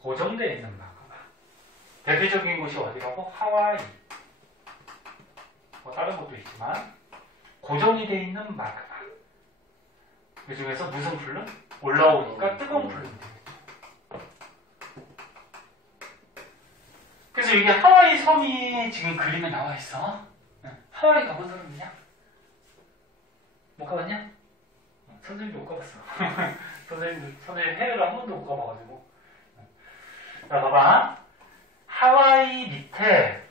고정되어 있는 마그마. 대표적인 곳이 어디라고? 하와이. 뭐 다른 것도 있지만 고정이 되어 있는 마그마. 그 중에서 무슨 플룸? 올라오니까 뜨거운 플룸이 되겠죠. 그래서 여기 하와이 섬이 지금 그림에 나와 있어. 하와이 가본 사람 있냐? 못 가봤냐? 선생님도 못 가봤어. 선생님 해외를 한 번도 못 가봐가지고. 자, 봐봐. 하와이 밑에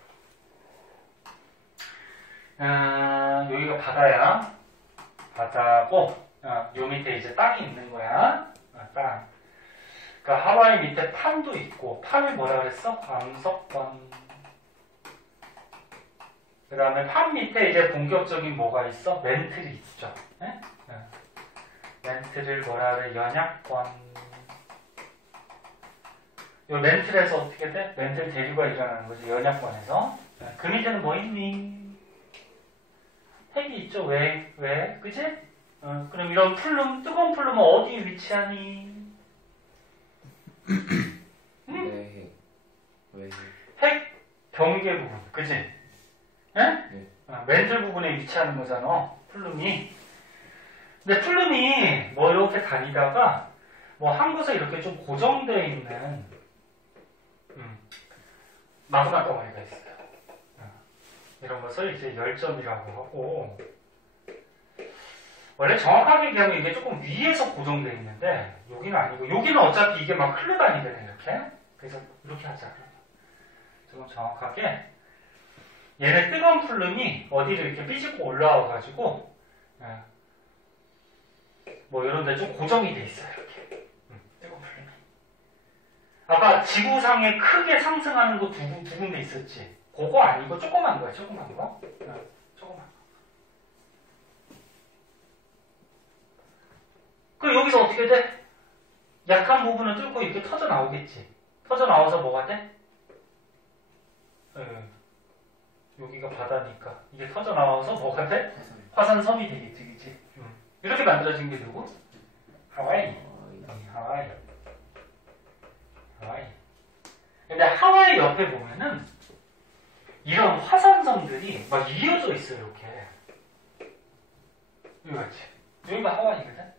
여기가 바다야. 바다고 요 밑에 이제 땅이 있는 거야. 땅. 그러니까 하와이 밑에 판도 있고, 판을 뭐라 그랬어? 광석판. 그 다음에 판 밑에 이제 본격적인 뭐가 있어? 멘틀이 있죠. 네? 멘틀을 뭐라 그래? 연약권. 요 멘틀에서 어떻게 돼? 멘틀 대류가 일어나는 거지. 연약권에서. 그 밑에는 뭐 있니? 핵이 있죠. 왜? 그치? 그럼 이런 플룸, 뜨거운 플룸은 어디에 위치하니? 왜 해? 핵 경계 부분. 그치? 네. 멘틀 부분에 위치하는 거잖아. 플룸이. 근데 플룸이 뭐 이렇게 다니다가 뭐 한 곳에 이렇게 좀 고정되어 있는 마그마 덩어리가 있어요. 이런 것을 이제 열점이라고 하고, 원래 정확하게 얘기하면 이게 조금 위에서 고정되어 있는데 여기는 아니고, 여기는 어차피 이게 막 흘러다니거든 이렇게. 그래서 이렇게 하자. 조금 정확하게 얘네 뜨거운 플룸이 어디를 이렇게 삐집고 올라와 가지고 뭐 이런 데 좀 고정이 돼 있어요 이렇게. 뜨거운 플룸이 아까 지구상에 크게 상승하는 거 두 군데 있었지. 그거 아니고 조그만 거야. 조그만 거. 조그만 거. 그럼 여기서 어떻게 돼? 약한 부분을 뚫고 이렇게 터져 나오겠지. 터져 나와서 뭐가 돼? 여기가 바다니까 이게 터져 나와서 뭐가 돼? 화산섬이 되겠지, 그치? 이렇게 만들어진 게 누구? 하와이. 하와이. 근데 하와이 옆에 보면은 이런 화산섬들이 막 이어져 있어 이렇게. 이거 같이. 여기가 하와이거든.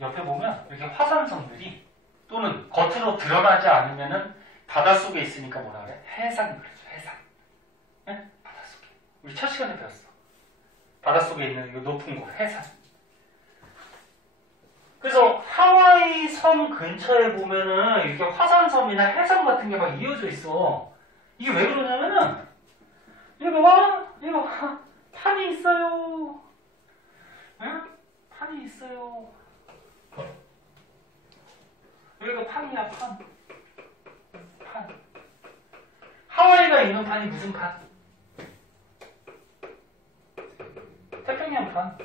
옆에 보면 이렇게 화산섬들이, 또는 겉으로 드러나지 않으면은 바닷속에 있으니까 뭐라 그래? 해상 그러죠. 해상. 네? 바닷속에. 우리 첫 시간에 배웠어. 바닷속에 있는 이 높은 곳, 해상. 그래서 하와이 섬 근처에 보면은 이렇게 화산섬이나 해상 같은 게 막 이어져 있어. 이게 왜 그러냐면은, 이거 봐! 이거 봐! 판이 있어요. 응? 판이 있어요. 여기가 판이야, 판. 하와이가 있는 판이 무슨 판? 태평양 판.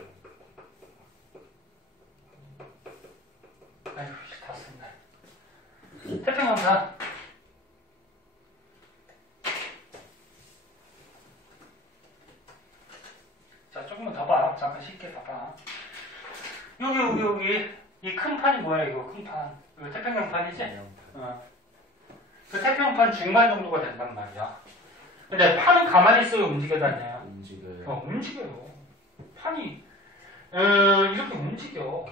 아이고, 다 쓴다. 태평양 판. 자, 조금만 더 봐. 잠깐 쉽게 봐봐. 여기. 이 큰 판이 뭐야, 이거? 큰 판. 이거 태평양 판이지? 그 태평양 중간 정도가 된단 말이야. 근데 판은 가만히 있어요, 움직여 다녀요? 움직여요. 움직여요. 판이 이렇게 움직여.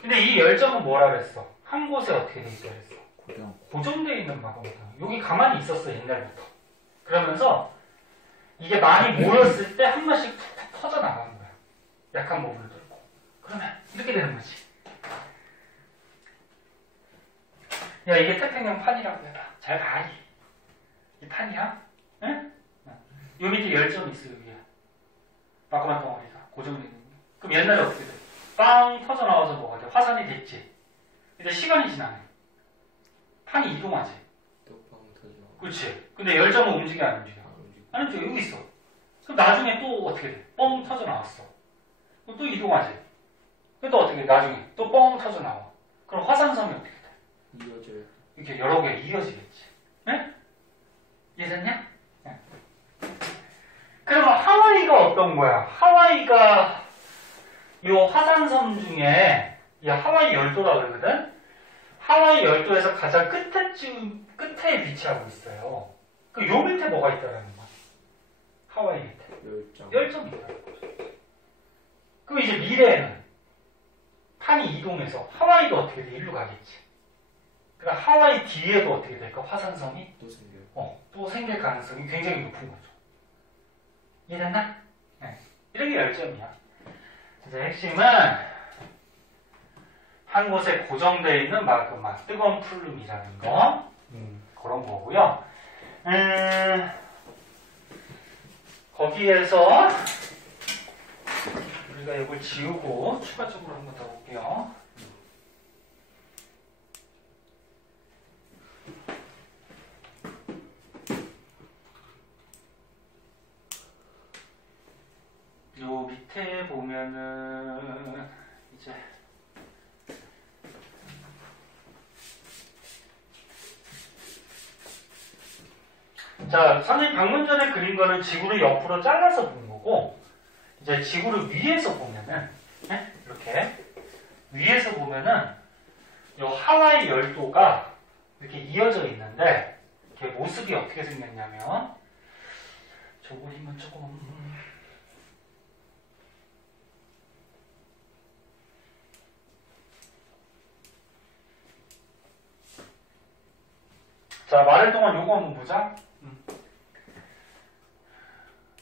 근데 이 열정은 뭐라 그랬어? 한 곳에 어떻게 돼 있어 그랬어? 고정되어 있는 마그마다. 여기 가만히 있었어 옛날부터. 그러면서 이게 많이 모였을 때 한 번씩 툭툭 터져 나가는 거야. 약한 부분을 들고. 그러면 이렇게 되는 거지. 야, 이게 태평양 판이라고 해봐. 잘 봐. 이 판이야? 응? 요 밑에 열점이 있어, 여기에. 마그마 덩어리가 고정되어 있는 거. 그럼 옛날에 어떻게 돼? 빵 터져 나와서 뭐가 돼? 화산이 됐지. 근데 시간이 지나네. 판이 이동하지. 또빵 터져. 그렇지. 근데 열점은 움직여, 안 움직여? 안 움직여. 여기 있어. 그럼 나중에 또 어떻게 돼? 뻥 터져 나왔어. 그럼 또 이동하지. 그럼 또 어떻게 돼? 나중에 또 뻥 터져 나와. 그럼 화산섬이 어떻게 돼? 이어져요. 이렇게 여러 개 이어지겠지. 네? 이해됐냐? 네. 그러면 하와이가 어떤 거야? 하와이가 이 화산섬 중에 이 하와이 열도라 그러거든? 하와이 열도에서 가장 끝에 위치하고 있어요. 그 요 밑에 뭐가 있다라는 거야? 하와이 밑에. 열점이 있다는 거죠. 그럼 이제 미래에는 판이 이동해서 하와이도 어떻게 돼? 일로 가겠지. 그러니까 하와이 뒤에도 어떻게 될까? 화산섬이 또 생겨요. 또 생길 가능성이 굉장히 높은 거죠. 이해됐나? 네. 이런 게 열점이야. 그래서 핵심은 한 곳에 고정되어 있는 마그마, 뜨거운 플룸이라는 거. 그런 거고요. 거기에서 우리가 이걸 지우고 추가적으로 한번 더 볼게요. 요 밑에 보면은 이제 자, 선생님 방금 전에 그린 거는 지구를 옆으로 잘라서 본 거고, 이제 지구를 위에서 보면은, 네? 이렇게 위에서 보면은 요 하와이 열도가 이렇게 이어져 있는데, 이렇게 모습이 어떻게 생겼냐면, 저 그림은 조금 자, 말할 동안 요거 한번 보자.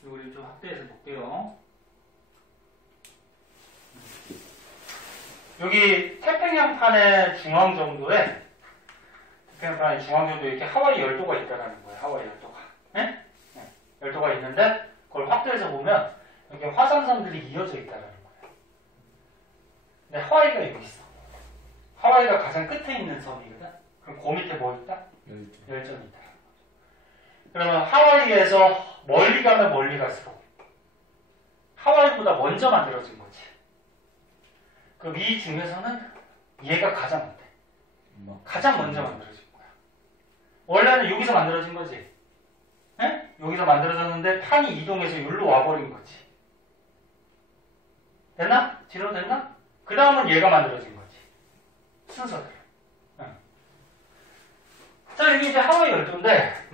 요 그림 좀 확대해서 볼게요. 여기 태평양판의 중앙 정도에 태평양판의 중앙 정도에 이렇게 하와이 열도가 있다는 거예요. 하와이 열도가. 네? 네. 열도가 있는데 그걸 확대해서 보면 이렇게 화산섬들이 이어져 있다는 거예요. 근데 하와이가 여기 있어. 하와이가 가장 끝에 있는 섬이거든. 그럼 그 밑에 뭐 있다? 열전이 있다. 그러면 하와이에서 멀리 가면 멀리 갈수록 하와이보다 먼저 만들어진 거지. 그럼 이 중에서는 얘가 가장 못해. 가장 먼저 만들어진 거야. 원래는 여기서 만들어진 거지. 에? 여기서 만들어졌는데 판이 이동해서 여기로 와버린 거지. 됐나? 뒤로 됐나? 그 다음은 얘가 만들어진 거지. 순서대로. 자, 여기 이제 하와이 열도인데,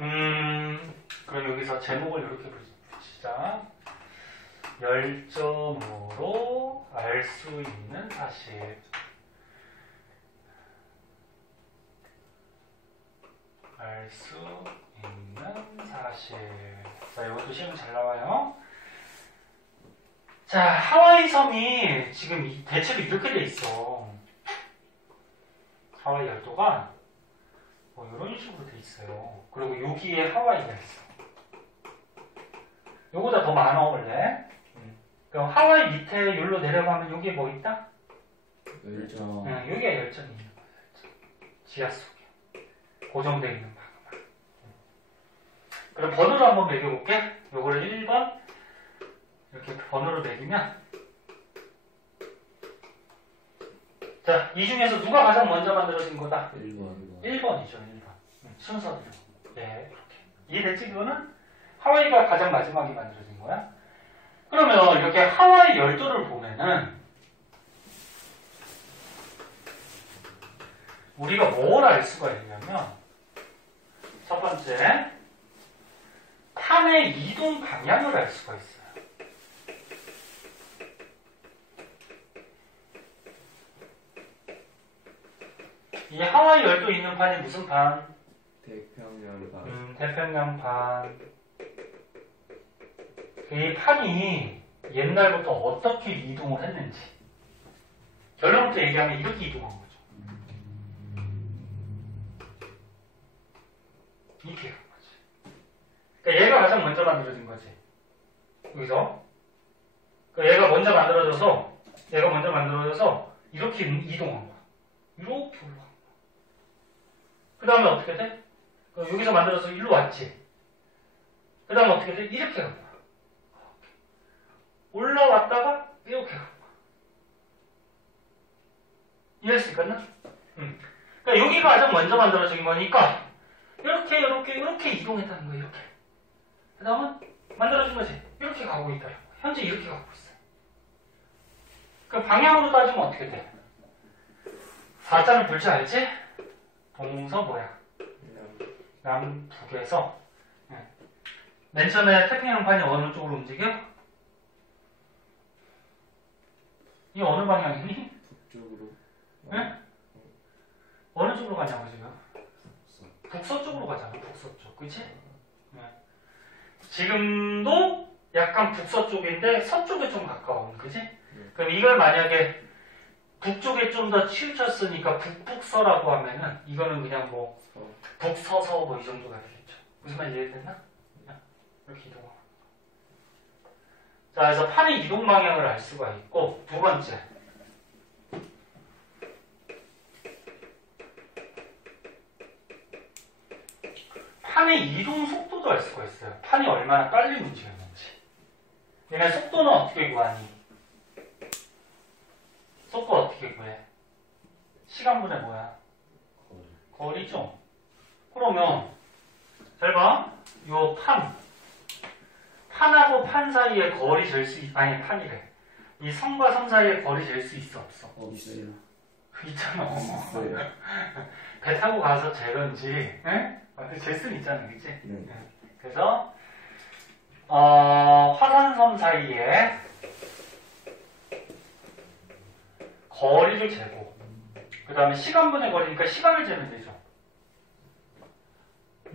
그럼 여기서 제목을 이렇게 붙이자. 열점으로 알 수 있는 사실. 알 수 있는 사실. 자, 이것도 시험 잘 나와요. 자, 하와이 섬이 지금 대체로 이렇게 돼 있어. 하와이 열도가 뭐 이런 식으로 돼 있어요. 그리고 여기에 하와이가 있어. 요거보다 더 많아 원래. 그럼 하와이 밑에 여기로 내려가면 여기에 뭐 있다? 열전. 여기에 열전이 있는 거야. 지하 속에 고정되어 있는 방만. 그럼 번호로 한번 매겨볼게. 요거를 1번 이렇게 번호로 매기면, 자, 이 중에서 누가 가장 먼저 만들어진 거다? 1번. 1번이죠, 1번. 순서대로. 예, 이렇게. 이해됐지, 그거는? 하와이가 가장 마지막에 만들어진 거야. 그러면 이렇게 하와이 열도를 보면은, 우리가 뭘 알 수가 있냐면, 첫 번째, 판의 이동 방향을 알 수가 있어요. 이 하와이 열도 있는 판이 무슨 판? 태평양판. 태평양판. 이 판이 옛날부터 어떻게 이동을 했는지 결론부터 얘기하면 이렇게 이동한 거죠. 이렇게 간 거지. 그러니까 얘가 가장 먼저 만들어진 거지. 여기서. 그러니까 얘가 먼저 만들어져서 이렇게 이동한 거야. 이렇게 올라간 거야. 그 다음에 어떻게 돼? 여기서 만들어서 일로 왔지. 그 다음에 어떻게 돼? 이렇게 간 거야. 올라왔다가 이렇게 간 거야. 이해할 수 있겠나? 그러니까 여기가 가장 먼저 만들어진 거니까 이렇게 이동했다는 거야. 이렇게. 그 다음은 만들어진 거지. 이렇게 가고 있다. 현재 이렇게 가고 있어. 그 방향으로 따지면 어떻게 돼? 4자는 불지 알지? 동서 뭐야? 남북에서. 맨 처음에 태평양판이 어느 쪽으로 움직여? 이 어느 방향이니? 북쪽으로. 응? 어느 쪽으로 가냐고 지금? 북서쪽으로 가잖아. 북서쪽. 그치? 지금도 약간 북서쪽인데 서쪽에 좀 가까운. 그치? 그럼 이걸 만약에 북쪽에 좀 더 치우쳤으니까 북북서라고 하면은 이거는 그냥 뭐 북서서 뭐 이 정도가 되겠죠. 무슨 말 이해됐나? 이렇게 이동하고. 자, 그래서 판의 이동 방향을 알 수가 있고, 두 번째. 판의 이동 속도도 알 수가 있어요. 판이 얼마나 빨리 움직였는지. 얘네 속도는 어떻게 구하니? 속도 어떻게 구해? 시간분의 뭐야? 거리죠. 그러면 잘 봐. 요 판하고 판 사이에 거리 잴 수 아니 판이래. 이 선과 선 사이에 거리 잴 수 있어 없어? 없어요. 있잖아. 없어요. 배 타고 가서 재건지, 예? 잴 수는 있잖아, 그치? 네. 그래서 화산섬 사이에 거리를 재고, 그 다음에 시간분의 거리니까 시간을 재면 되죠.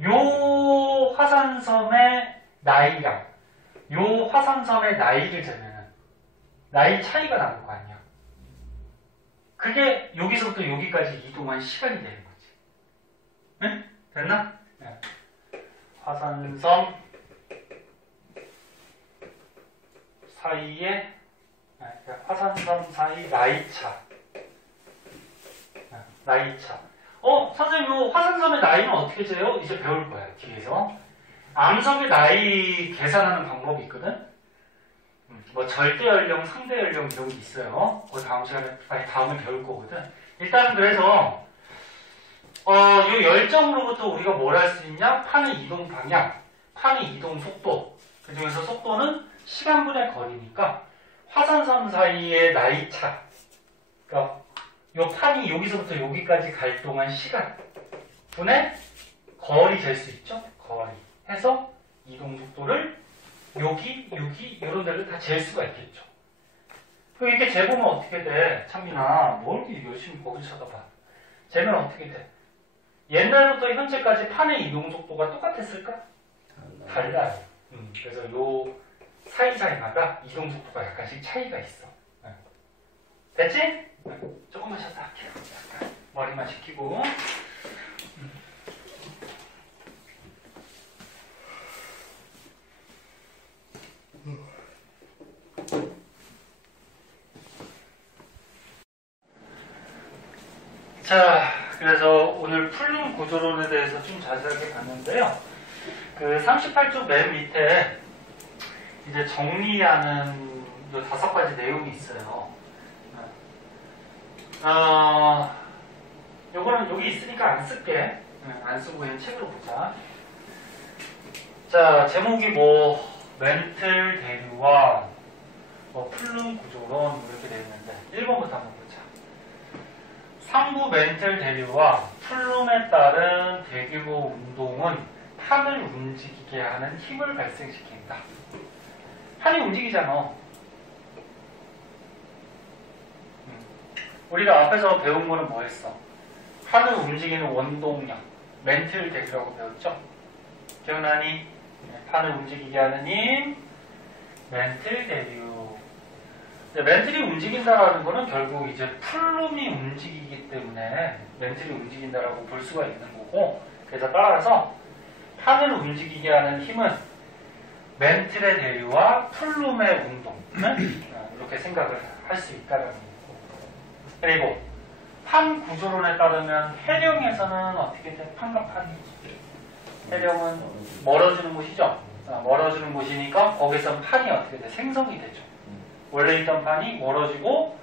요 화산섬의 나이랑 요 화산섬의 나이를 재면은 나이 차이가 나는 거 아니야. 그게 여기서부터 여기까지 이동한 시간이 되는 거지. 네? 됐나? 네. 화산섬 사이에 화산섬 사이 나이차. 나이차. 선생님, 요 화산섬의 나이는 어떻게 재요? 이제 배울 거야, 뒤에서. 암석의 나이 계산하는 방법이 있거든? 뭐, 절대 연령, 상대 연령 이런 게 있어요. 그거 다음 시간에, 다음에 배울 거거든. 일단은 그래서, 요 열정으로부터 우리가 뭘 할 수 있냐? 판의 이동 방향, 판의 이동 속도. 그 중에서 속도는 시간분의 거리니까, 화산섬 사이의 나이차. 그러니까 요 판이 여기서부터 여기까지 갈 동안 시간 분의 거리 잴 수 있죠? 거리 해서 이동 속도를 여기 이런 데를 다 잴 수가 있겠죠. 이렇게 재보면 어떻게 돼? 찬민아, 뭘 이렇게 열심히 거기 쳐다봐. 재면 어떻게 돼? 옛날부터 현재까지 판의 이동 속도가 똑같았을까? 달라요. 그래서 요 사이사이마다 이동 속도가 약간씩 차이가 있어. 됐지? 조금만 쉬었다 할게요. 약간 머리만 식히고. 자, 그래서 오늘 풀림 구조론에 대해서 좀 자세하게 봤는데요. 그 38쪽 맨 밑에 이제 정리하는 요 5가지 내용이 있어요. 요거는 여기 있으니까 안 쓸게. 안 쓰고 그냥 책으로 보자. 자, 제목이 뭐, 멘틀 대류와 뭐, 플룸 구조론 이렇게 되어 있는데, 1번부터 한번 보자. 상부 멘틀 대류와 플룸에 따른 대규모 운동은 판을 움직이게 하는 힘을 발생시킨다. 판이 움직이잖아. 우리가 앞에서 배운 거는 뭐였어? 판을 움직이는 원동력, 멘틀 대류라고 배웠죠? 기억나니? 판을 움직이게 하는 힘, 멘틀 대류. 멘틀이 움직인다라는 거는 결국 이제 플룸이 움직이기 때문에 멘틀이 움직인다라고 볼 수가 있는 거고, 그래서 따라서 판을 움직이게 하는 힘은 멘틀의 대류와 플룸의 운동, 이렇게 생각을 할 수 있다는 거고. 그리고 판 구조론에 따르면 해령에서는 어떻게 돼? 판과 판이. 해령은 멀어지는 곳이죠. 멀어지는 곳이니까 거기서 판이 어떻게 돼? 생성이 되죠. 원래 있던 판이 멀어지고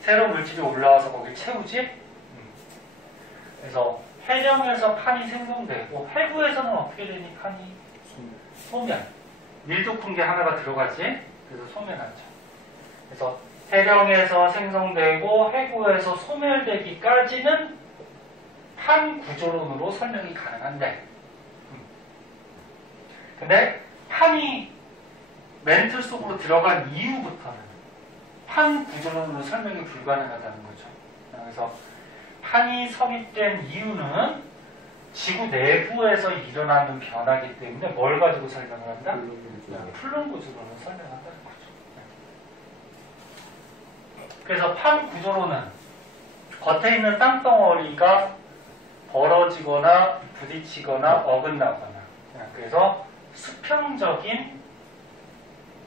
새로운 물질이 올라와서 거길 채우지. 그래서 해령에서 판이 생성되고 해구에서는 어떻게 되니 판이? 소멸. 밀도 큰 게 하나가 들어가지. 그래서 소멸하죠. 그래서 해령에서 생성되고 해구에서 소멸되기까지는 판 구조론으로 설명이 가능한데, 근데 판이 멘틀 속으로 들어간 이후부터는 판 구조론으로 설명이 불가능하다는 거죠. 그래서 판이 섭입된 이유는 지구 내부에서 일어나는 변화이기 때문에 뭘 가지고 설명을 한다? 플룸 구조론으로 설명한다는 거죠. 그래서 판 구조론은 겉에 있는 땅덩어리가 벌어지거나 부딪히거나 어긋나거나, 그래서 수평적인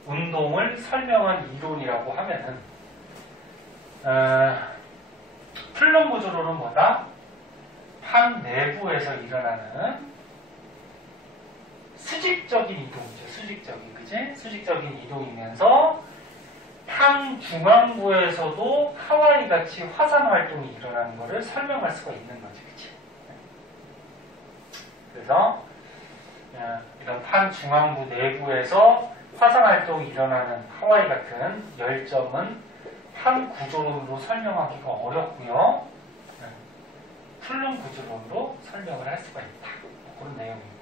운동을 설명한 이론이라고 하면은, 플룸 구조론은 뭐다? 판 내부에서 일어나는 수직적인 이동이죠. 수직적인, 그지? 수직적인 이동이면서 판 중앙부에서도 하와이 같이 화산 활동이 일어나는 것을 설명할 수가 있는 거지, 그치? 그래서 이런 판 중앙부 내부에서 화산 활동이 일어나는 하와이 같은 열점은 판 구조론으로 설명하기가 어렵고요. 플룸 구조론으로 설명을 할 수가 있다. 그런 내용입니다.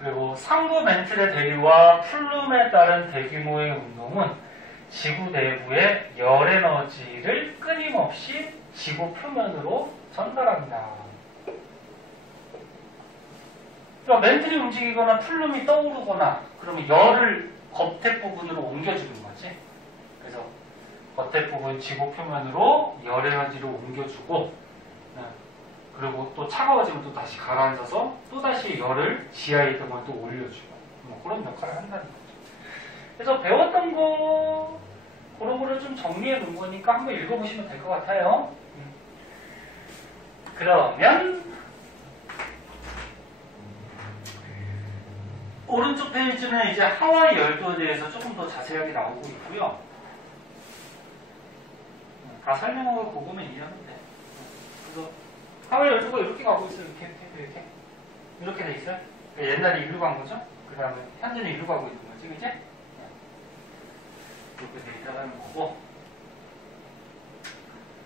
그리고 상부 멘틀의 대류와 플룸에 따른 대규모의 운동은 지구 내부의 열 에너지를 끊임없이 지구 표면으로 전달합니다. 그러니까 멘틀이 움직이거나 플룸이 떠오르거나 그러면 열을 겉에 부분으로 옮겨주는 거지. 그래서 겉에 부분 지구 표면으로 열 에너지를 옮겨주고 그리고 또 차가워지면 또 다시 가라앉아서 또 다시 열을 지하 이동을 또 올려주고 뭐 그런 역할을 한다는 거죠. 그래서 배웠던 거 그런 거를 좀 정리해 놓은 거니까 한번 읽어보시면 될 것 같아요. 그러면 오른쪽 페이지는 이제 하와이 열도에 대해서 조금 더 자세하게 나오고 있고요. 다 설명하고 그거만 이해하면 돼. 그래서 하와이 열도가 이렇게 가고 있어요. 이렇게 돼 있어요. 옛날에 이리로 간 거죠. 그 다음에 현재는 이리로 가고 있는 거지, 그지? 이렇게 돼 있다는 거고.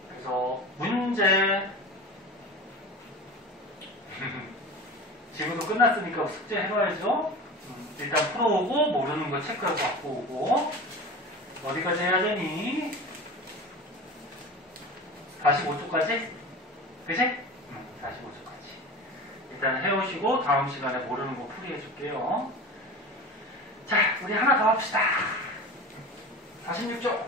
그래서 문제 지금도 끝났으니까 숙제 해봐야죠. 일단 풀어오고 모르는 거 체크하고 갖고 오고. 어디까지 해야 되니? 45초까지? 그치? 45초까지. 일단 해오시고 다음 시간에 모르는 거 풀이해 줄게요. 자, 우리 하나 더 합시다. 46초.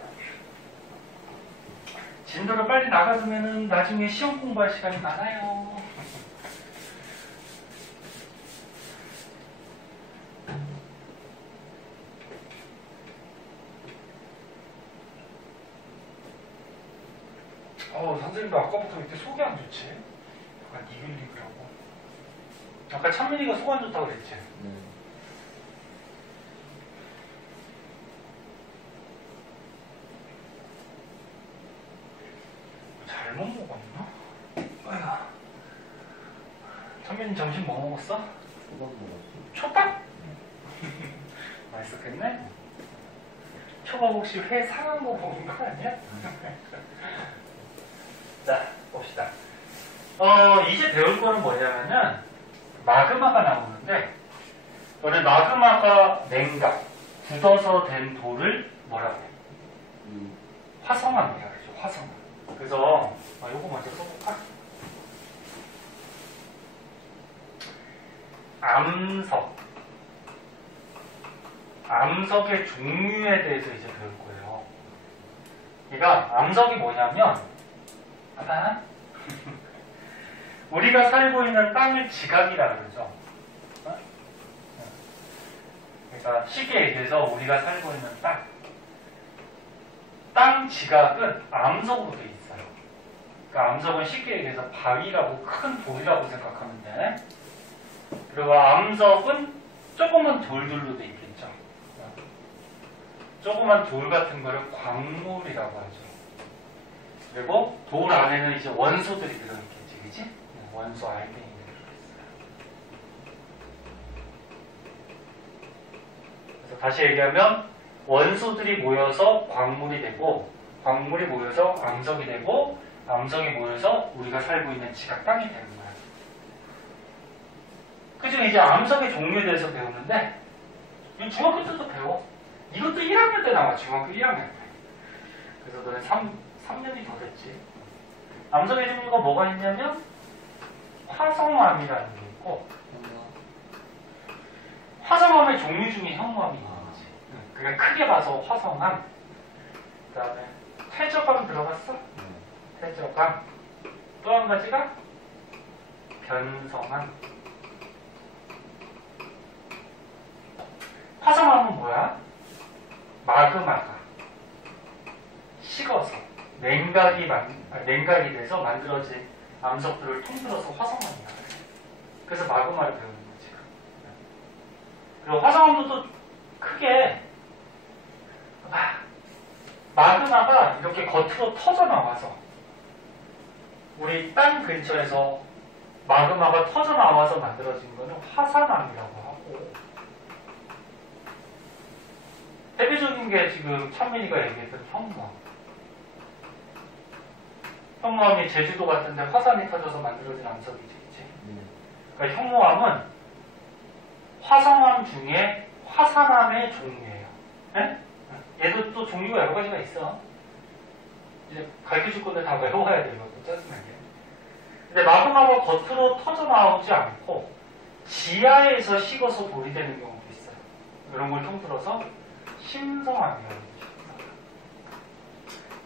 진도를 빨리 나가두면은 나중에 시험 공부할 시간이 많아요. 선생님도 아까부터 왜 이렇게 속이 안 좋지? 약간 니글니글하고. 아까 찬민이가 속 안 좋다고 그랬지? 네. 잘못 먹었나? 아이고. 찬민이 점심 뭐 먹었어? 초밥 먹었어. 초밥? 맛있었겠네? 초밥 혹시 회 상한 거 먹은 거 아니야? 자, 봅시다. 이제 배울 거는 뭐냐면은, 마그마가 나오는데, 원래 마그마가 냉각, 굳어서 된 돌을 뭐라고 해? 화성암이라고 그러죠, 화성암. 그래서, 요거 먼저 써볼까? 암석. 암석의 종류에 대해서 이제 배울 거예요. 그러니까, 암석이 뭐냐면, 봐봐. 우리가 살고 있는 땅을 지각이라 그러죠. 그러니까 쉽게 얘기해서 우리가 살고 있는 땅 지각은 암석으로 되어 있어요. 그러니까 암석은 쉽게 얘기해서 바위라고 큰 돌이라고 생각하면 돼. 그리고 암석은 조그만 돌들로 되어 있겠죠. 조그만 돌 같은 거를 광물이라고 하죠. 그리고 돌 안에는 이제 원소들이 들어있겠지, 그치? 원소 알갱이들이 들어있어요. 그래서 다시 얘기하면 원소들이 모여서 광물이 되고, 광물이 모여서 암석이 되고, 암석이 모여서 우리가 살고 있는 지각 땅이 되는 거야. 그죠? 이제 암석의 종류에 대해서 배우는데, 이건 중학교 때도 배워. 이것도 1학년 때 나와, 중학교 1학년 때. 그래서 너는 3년이 더 됐지. 암석의 종류가 뭐가 있냐면 화성암이라는 게 있고, 화성암의 종류 중에 현무암이 있는 거지. 그냥 크게 봐서 화성암. 그 다음에 퇴적암 들어갔어? 퇴적암. 또 한 가지가 변성암. 화성암은 뭐야? 마그마가 식어서 냉각이 돼서 만들어진 암석들을 통틀어서 화성암이야. 그래서 마그마를 배우는 거지. 그리고 화성암도 또 크게 마그마가 이렇게 겉으로 터져 나와서 우리 땅 근처에서 마그마가 터져 나와서 만들어진 거는 화산암이라고 하고, 대표적인 게 지금 찬민이가 얘기했던 현무암. 현무암이 제주도 같은데 화산이 터져서 만들어진 암석이지, 그치? 그러니까 현무암은 화성암 중에 화산암의 종류예요. 네? 얘도 또 종류가 여러 가지가 있어. 이제 가르쳐줄 건데 다 외워야 돼요. 또 짜증나게. 근데 마그마가 겉으로 터져 나오지 않고 지하에서 식어서 돌이 되는 경우도 있어요. 이런 걸 통틀어서 심성암이라고 합니다.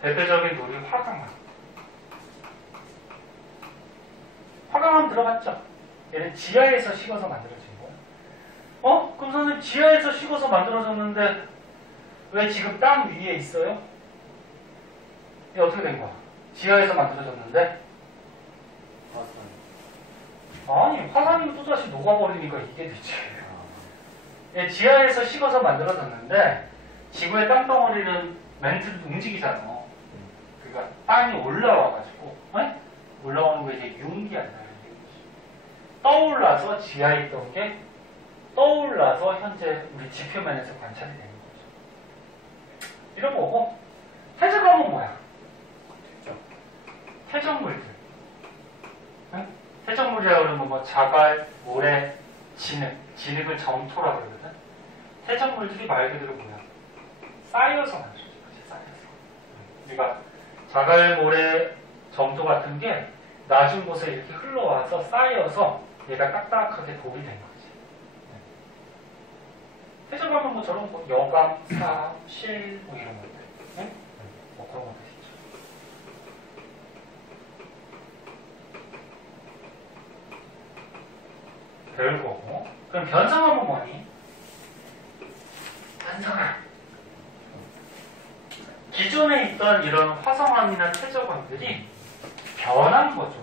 대표적인 돌이 화강암. 화강암 들어봤죠? 얘는 지하에서 식어서 만들어진 거예요. 그럼 선생님 지하에서 식어서 만들어졌는데 왜 지금 땅 위에 있어요? 이게 어떻게 된 거야? 지하에서 만들어졌는데? 아니, 화산이면 또다시 녹아버리니까 이게 되지. 예, 지하에서 식어서 만들어졌는데 지구의 땅덩어리는 멘트를 움직이잖아. 그러니까 땅이 올라와가지고 올라오는 거 이제 융기한다. 떠올라서 지하에 있던 게 떠올라서 현재 우리 지표면에서 관찰이 되는 거죠. 이런 거고, 태적암은 뭐야? 태적물들. 태적물이라고 그러면 뭐 자갈, 모래, 진흙, 진흙을 점토라고 그러거든. 태적물들이 말 그대로 뭐야? 쌓여서 만들어진 거지, 쌓여서. 우리가 자갈, 모래, 점토 같은 게 낮은 곳에 이렇게 흘러와서 쌓여서 얘가 딱딱하게 돌이 된 거지. 태적암은 뭐 저런 뭐 여감, 사암, 실, 뭐 이런 것들. 뭐 그런 것들 있죠. 별거고. 그럼 변성암은 뭐니? 변성암. 기존에 있던 이런 화성암이나 태적암들이 변한 거죠.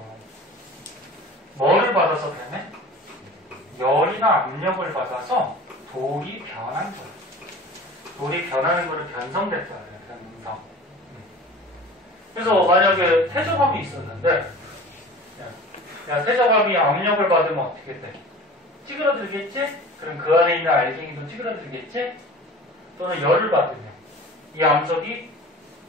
뭐를 받아서 변해? 열이나 압력을 받아서 돌이 변한 거예요. 돌이 변하는 거를 변성됐다 그래요. 변성. 그래서 만약에 태적암이 있었는데, 야, 태적암이 압력을 받으면 어떻게 돼? 찌그러들겠지? 그럼 그 안에 있는 알갱이도 찌그러들겠지? 또는 열을 받으면 이 암석이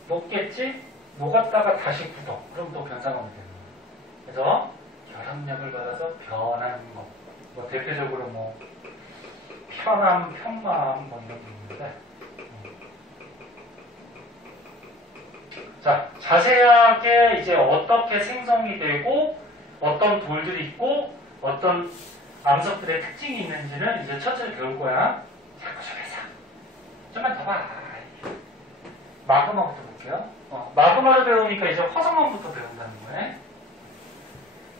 녹겠지? 녹았다가 다시 굳어. 그럼 또 변성암이 되는 거예요. 그래서 결합력을 받아서 변하는 거. 뭐 대표적으로 뭐 편암, 편마암 뭐 이런 게 있는데. 자, 자세하게 이제 어떻게 생성이 되고 어떤 돌들이 있고 어떤 암석들의 특징이 있는지는 이제 천천히 배울 거야. 자꾸 속에서 좀만 더 봐. 마그마부터 볼게요. 마그마를 배우니까 이제 화성암부터 배운다는 거예요.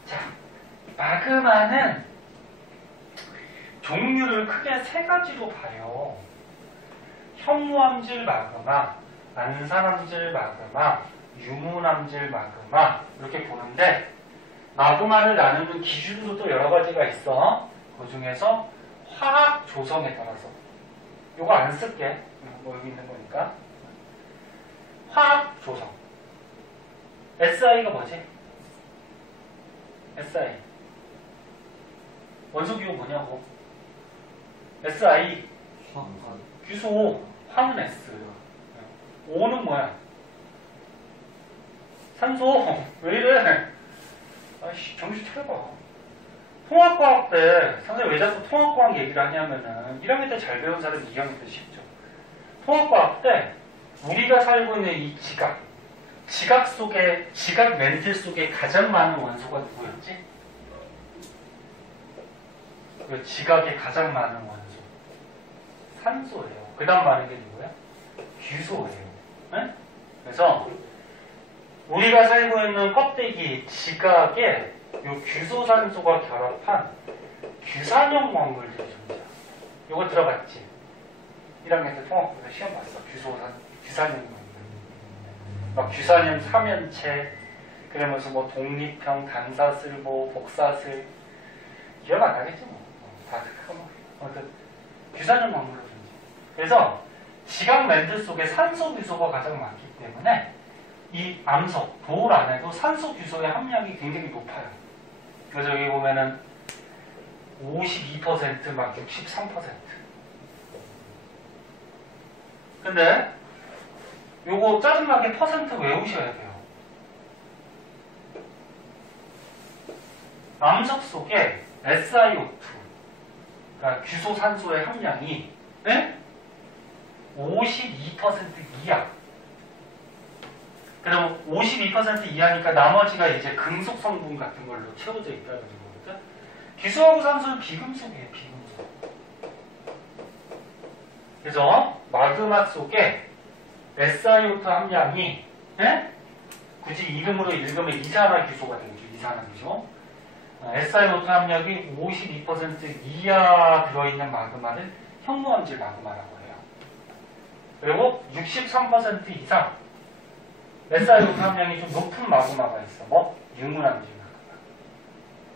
자, 마그마는 종류를 크게 세 가지로 봐요. 현무암질 마그마, 안산암질 마그마, 유문암질 마그마 이렇게 보는데 마그마를 나누는 기준도 또 여러 가지가 있어. 그 중에서 화학 조성에 따라서 요거 안 쓸게. 뭐 여기 있는 거니까. 화학 조성. SI가 뭐지? SI. 원소기호 뭐냐고? SI. 규소. 화는 S. O는 뭐야? 산소. 왜 이래? 아이씨, 정신 차려봐. 통합과학 때, 선생님 왜 자꾸 통합과학 얘기를 하냐면은, 1학년 때 잘 배운 사람이 2학년 때 쉽죠. 통합과학 때, 우리가 살고 있는 이 지각 속에, 지각 멘틀 속에 가장 많은 원소가 누구였지? 그 지각에 가장 많은 원소. 산소예요. 그 다음 많은 게 누구야? 규소예요. 네? 그래서, 우리가 살고 있는 껍데기, 지각에 요 규소산소가 결합한 규산형 광물들이 존재해요. 요거 들어봤지? 1학년 때 통합부에서 시험 봤어. 규산형 광물. 막 규산형 삼연체, 그러면서 뭐 독립형, 단사슬보, 복사슬, 기억 안 나겠지 뭐. 다 크고. 아무튼 규산형 광물로 존재. 그래서 지각 멘틀 속에 산소 규소가 가장 많기 때문에 이 암석, 돌 안에도 산소 규소의 함량이 굉장히 높아요. 그래서 여기 보면은 52% 막 63%. 근데 요거 짜증나게 퍼센트 외우셔야 돼요. 암석 속에 SiO2, 그러니까 규소산소의 함량이 52% 이하. 그럼 52% 이하니까 나머지가 이제 금속 성분 같은 걸로 채워져 있다는 거거든. 규소하고 산소는 비금속이에요, 비금속. 그래서 마그마 속에 SiO2 함량이 굳이 이름으로 읽으면 이산화규소가 되겠죠. 이산화규소. SiO2 함량이 52% 이하 들어있는 마그마를 현무암질 마그마라고 해요. 그리고 63% 이상 SiO2 함량이 좀 높은 마그마가 있어. 뭐? 유문암질 마그마.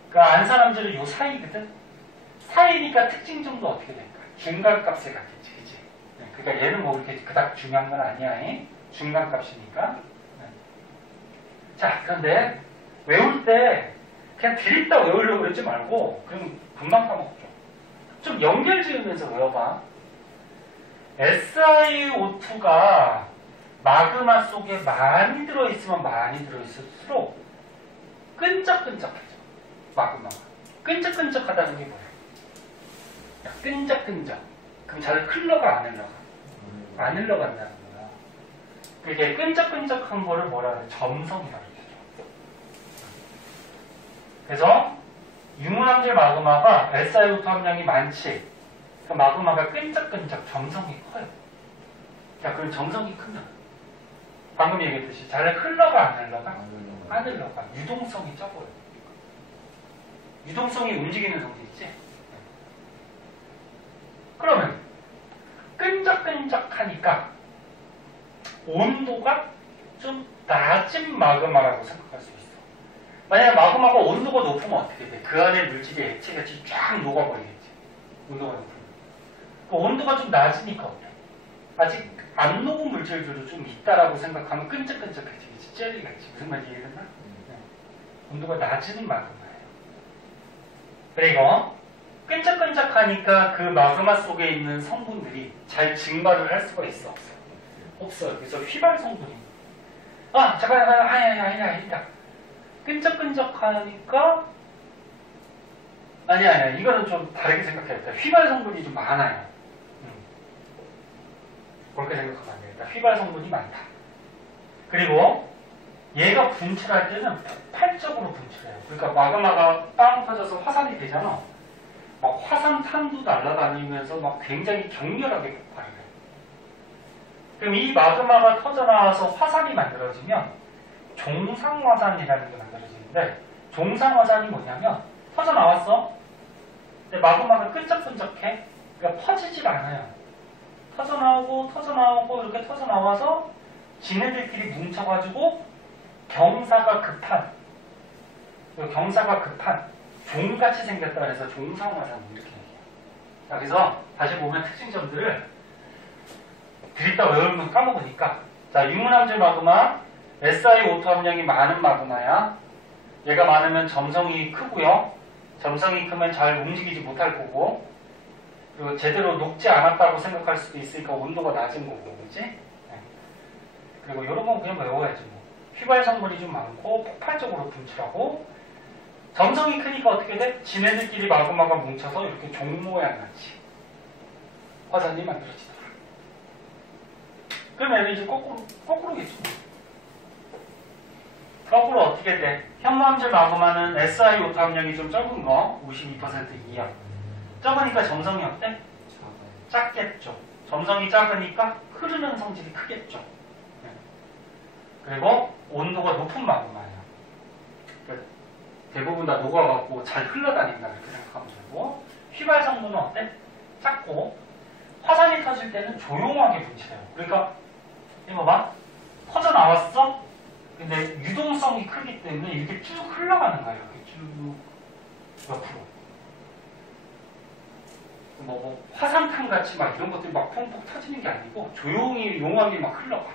그러니까 안산암질은 요 사이거든. 사이니까 특징점도 어떻게 될까? 중간값에 같겠지, 그치? 그러니까 얘는 뭐 그렇게 그닥 중요한 건 아니야. 중간값이니까. 자, 그런데 외울 때 그냥 드립다 외우려고 그러지 말고 그럼 금방 까먹죠. 좀 연결 지으면서 외워봐. SiO2가 마그마 속에 많이 들어있으면 많이 들어있을수록 끈적끈적해져. 마그마가. 끈적끈적하다는 게 뭐야? 끈적끈적. 그럼 잘 흘러가 안 흘러가? 안 흘러간다는 거야. 그게 끈적끈적한 거를 뭐라 그래? 점성이라고 그러죠. 그래서 유문암질 마그마가 SiO2 함량이 많지. 그 마그마가 끈적끈적 점성이 커요. 자, 그럼 점성이 크면 방금 얘기했듯이 잘 흘러가 안 흘러가? 안 흘러가. 유동성이 적어요. 유동성이 움직이는 성질이지. 그러면 끈적끈적하니까 온도가 좀 낮은 마그마라고 생각할 수 있어. 만약 마그마가 온도가 높으면 어떻게 돼? 그 안에 물질이 액체같이 쫙 녹아버리겠지. 온도가 높으면. 그 온도가 좀 낮으니까 어때? 아직 안 녹은 물질들도 좀 있다라고 생각하면 끈적끈적해지겠지. 젤리같이. 무슨 말인지 이해됐나? 온도가 낮은 마그마예요. 그리고 끈적끈적하니까 그 마그마 속에 있는 성분들이 잘 증발을 할 수가 있어? 없어? 없어요. 그래서 휘발 성분이. 잠깐, 아니다. 끈적끈적하니까 아니야. 이거는 좀 다르게 생각해야겠다. 휘발 성분이 좀 많아요. 그렇게 생각하면 안 되겠다. 휘발 성분이 많다. 그리고 얘가 분출할 때는 폭발적으로 분출해요. 그러니까 마그마가 빵 터져서 화산이 되잖아. 막 화산탄도 날아다니면서 막 굉장히 격렬하게 폭발을 해요. 그럼 이 마그마가 터져나와서 화산이 만들어지면 종상화산이라는 게 만들어지는데, 종상화산이 뭐냐면 터져나왔어. 근데 마그마가 끈적끈적해. 그러니까 퍼지질 않아요. 터져나오고 이렇게 터져나와서 지네들끼리 뭉쳐가지고 경사가 급한 종같이 생겼다 그래서 종상화산 이렇게 얘기해요. 자, 그래서 다시 보면 특징점들을 드립다 외우면 까먹으니까, 자, 유문암질 마그마 SiO2 함량이 많은 마그마야. 얘가 많으면 점성이 크고요. 점성이 크면 잘 움직이지 못할 거고, 그리고 제대로 녹지 않았다고 생각할 수도 있으니까 온도가 낮은 거고, 그지? 네. 그리고 이런 건 그냥 외워야지 뭐. 휘발 성분이 좀 많고 폭발적으로 분출하고, 점성이 크니까 어떻게 돼? 지네들끼리 마그마가 뭉쳐서 이렇게 종 모양 같이 화산이 만들어지더라. 그럼 얘는 이제 거꾸로겠죠. 거꾸로 어떻게 돼? 현무암질 마그마는 SiO2 함량이 좀 적은 거, 52% 이하. 적으니까 점성이 어때? 작겠죠. 점성이 작으니까 흐르는 성질이 크겠죠. 네. 그리고 온도가 높은 마그마예요. 그러니까 대부분 다 녹아갖고 잘 흘러다닌다 이렇게 생각하면 되고, 휘발 성분은 어때? 작고, 화산이 터질 때는 조용하게 분출해요. 그러니까 이거 봐. 퍼져나왔어? 근데 유동성이 크기 때문에 이렇게 쭉 흘러가는 거예요. 이렇게 쭉 옆으로. 뭐 화산탄 같이 막 이런 것들이 막 펑펑 터지는 게 아니고 조용히 용암이 막 흘러가.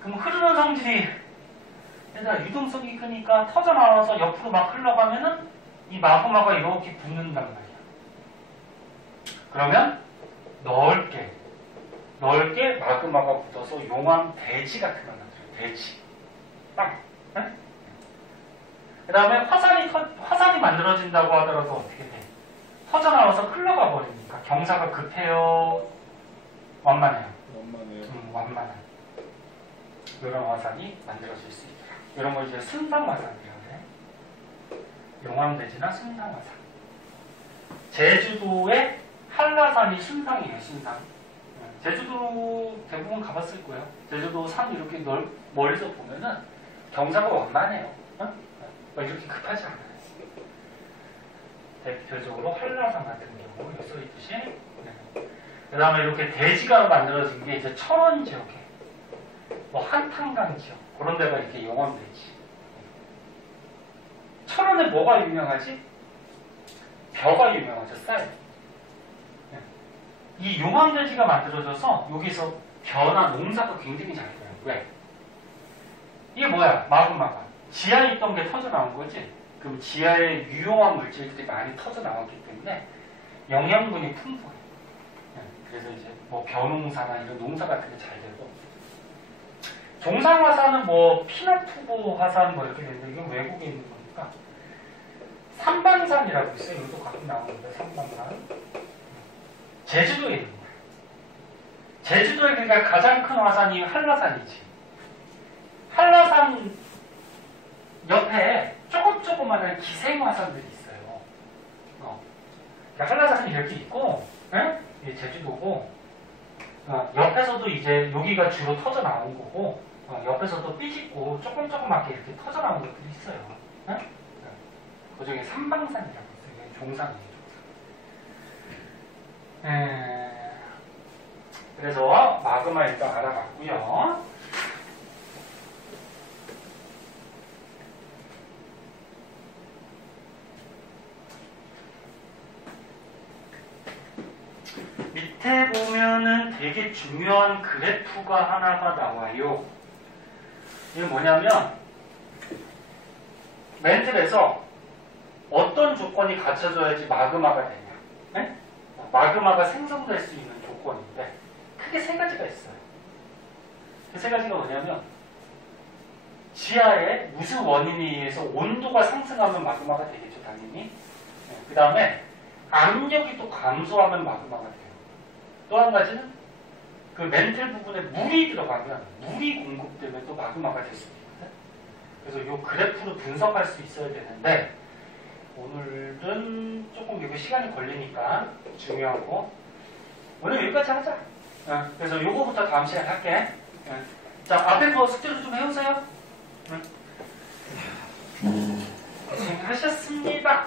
그럼 흐르는 성질이 얘들아, 유동성이 크니까 터져 나와서 옆으로 막 흘러가면은 이 마그마가 이렇게 붙는단 말이야. 그러면 넓게 마그마가 붙어서 용암 대지 같은 걸 만들어요. 대지. 빵. 네? 그 다음에 화산이 만들어진다고 하더라도 어떻게 돼? 터져 나와서 흘러가 버리니까 경사가 급해요. 완만해요. 완만한. 이런 화산이 만들어질 수 있더라. 이런 걸 이제 순상화산이라고 해. 용암대지나 순상화산. 제주도의 한라산이 순상이에요. 순상. 제주도 대부분 가봤을 거예요. 제주도 산 이렇게 멀리서 보면은 경사가 완만해요. 이렇게 급하지 않아요. 대표적으로 한라산 같은 경우 여기 써있듯이. 그 다음에 이렇게 대지가 만들어진 게 이제 철원 지역에, 뭐 한탄강 지역 그런 데가 이렇게 용암대지. 철원에 뭐가 유명하지? 벼가 유명하죠. 쌀. 이 용암대지가 만들어져서 여기서 벼나 농사가 굉장히 잘 돼요. 왜? 이게 뭐야? 마그마가 지하에 있던 게 터져 나온 거지. 그럼 지하에 유용한 물질들이 많이 터져 나왔기 때문에 영양분이 풍부해요. 그래서 이제 뭐 벼농사나 이런 농사 같은 게 잘 되고, 종상화산은 뭐 피나투보 화산 뭐 이렇게 되는데 이건 외국에 있는 거니까 삼방산이라고 있어요. 이것도 가끔 나오는데 삼방산. 제주도에 있는 거예요. 제주도에 그러니까 가장 큰 화산이 한라산이지. 한라산 옆에 조그마한 기생화산들이 있어요. 그러니까 한라산이 이렇게 있고, 이게 제주도고, 옆에서도 이제 여기가 주로 터져 나온 거고, 옆에서도 삐짓고 조그맣게 이렇게 터져 나온 것들이 있어요. 그 중에 삼방산이라고 있어요. 종산이에요. 그래서 마그마 일단 알아봤고요. 밑에 보면은 되게 중요한 그래프가 하나가 나와요. 이게 뭐냐면 멘틀에서 어떤 조건이 갖춰져야지 마그마가 되냐. 네? 마그마가 생성될 수 있는 조건인데 크게 세 가지가 있어요. 그 세 가지가 뭐냐면 지하에 무슨 원인에 의해서 온도가 상승하면 마그마가 되겠죠, 당연히. 그 다음에 압력이 또 감소하면 마그마가 돼요. 또 한 가지는 그 멘틀 부분에 물이 들어가면 물이 공급되면 또 마그마가 될 수 있거든. 그래서 이 그래프로 분석할 수 있어야 되는데 오늘은 조금 이거 시간이 걸리니까 중요하고 오늘 여기까지 하자. 그래서 요거부터 다음 시간에 할게. 자, 앞에 거 숙제로 좀 해오세요. 고생하셨습니다.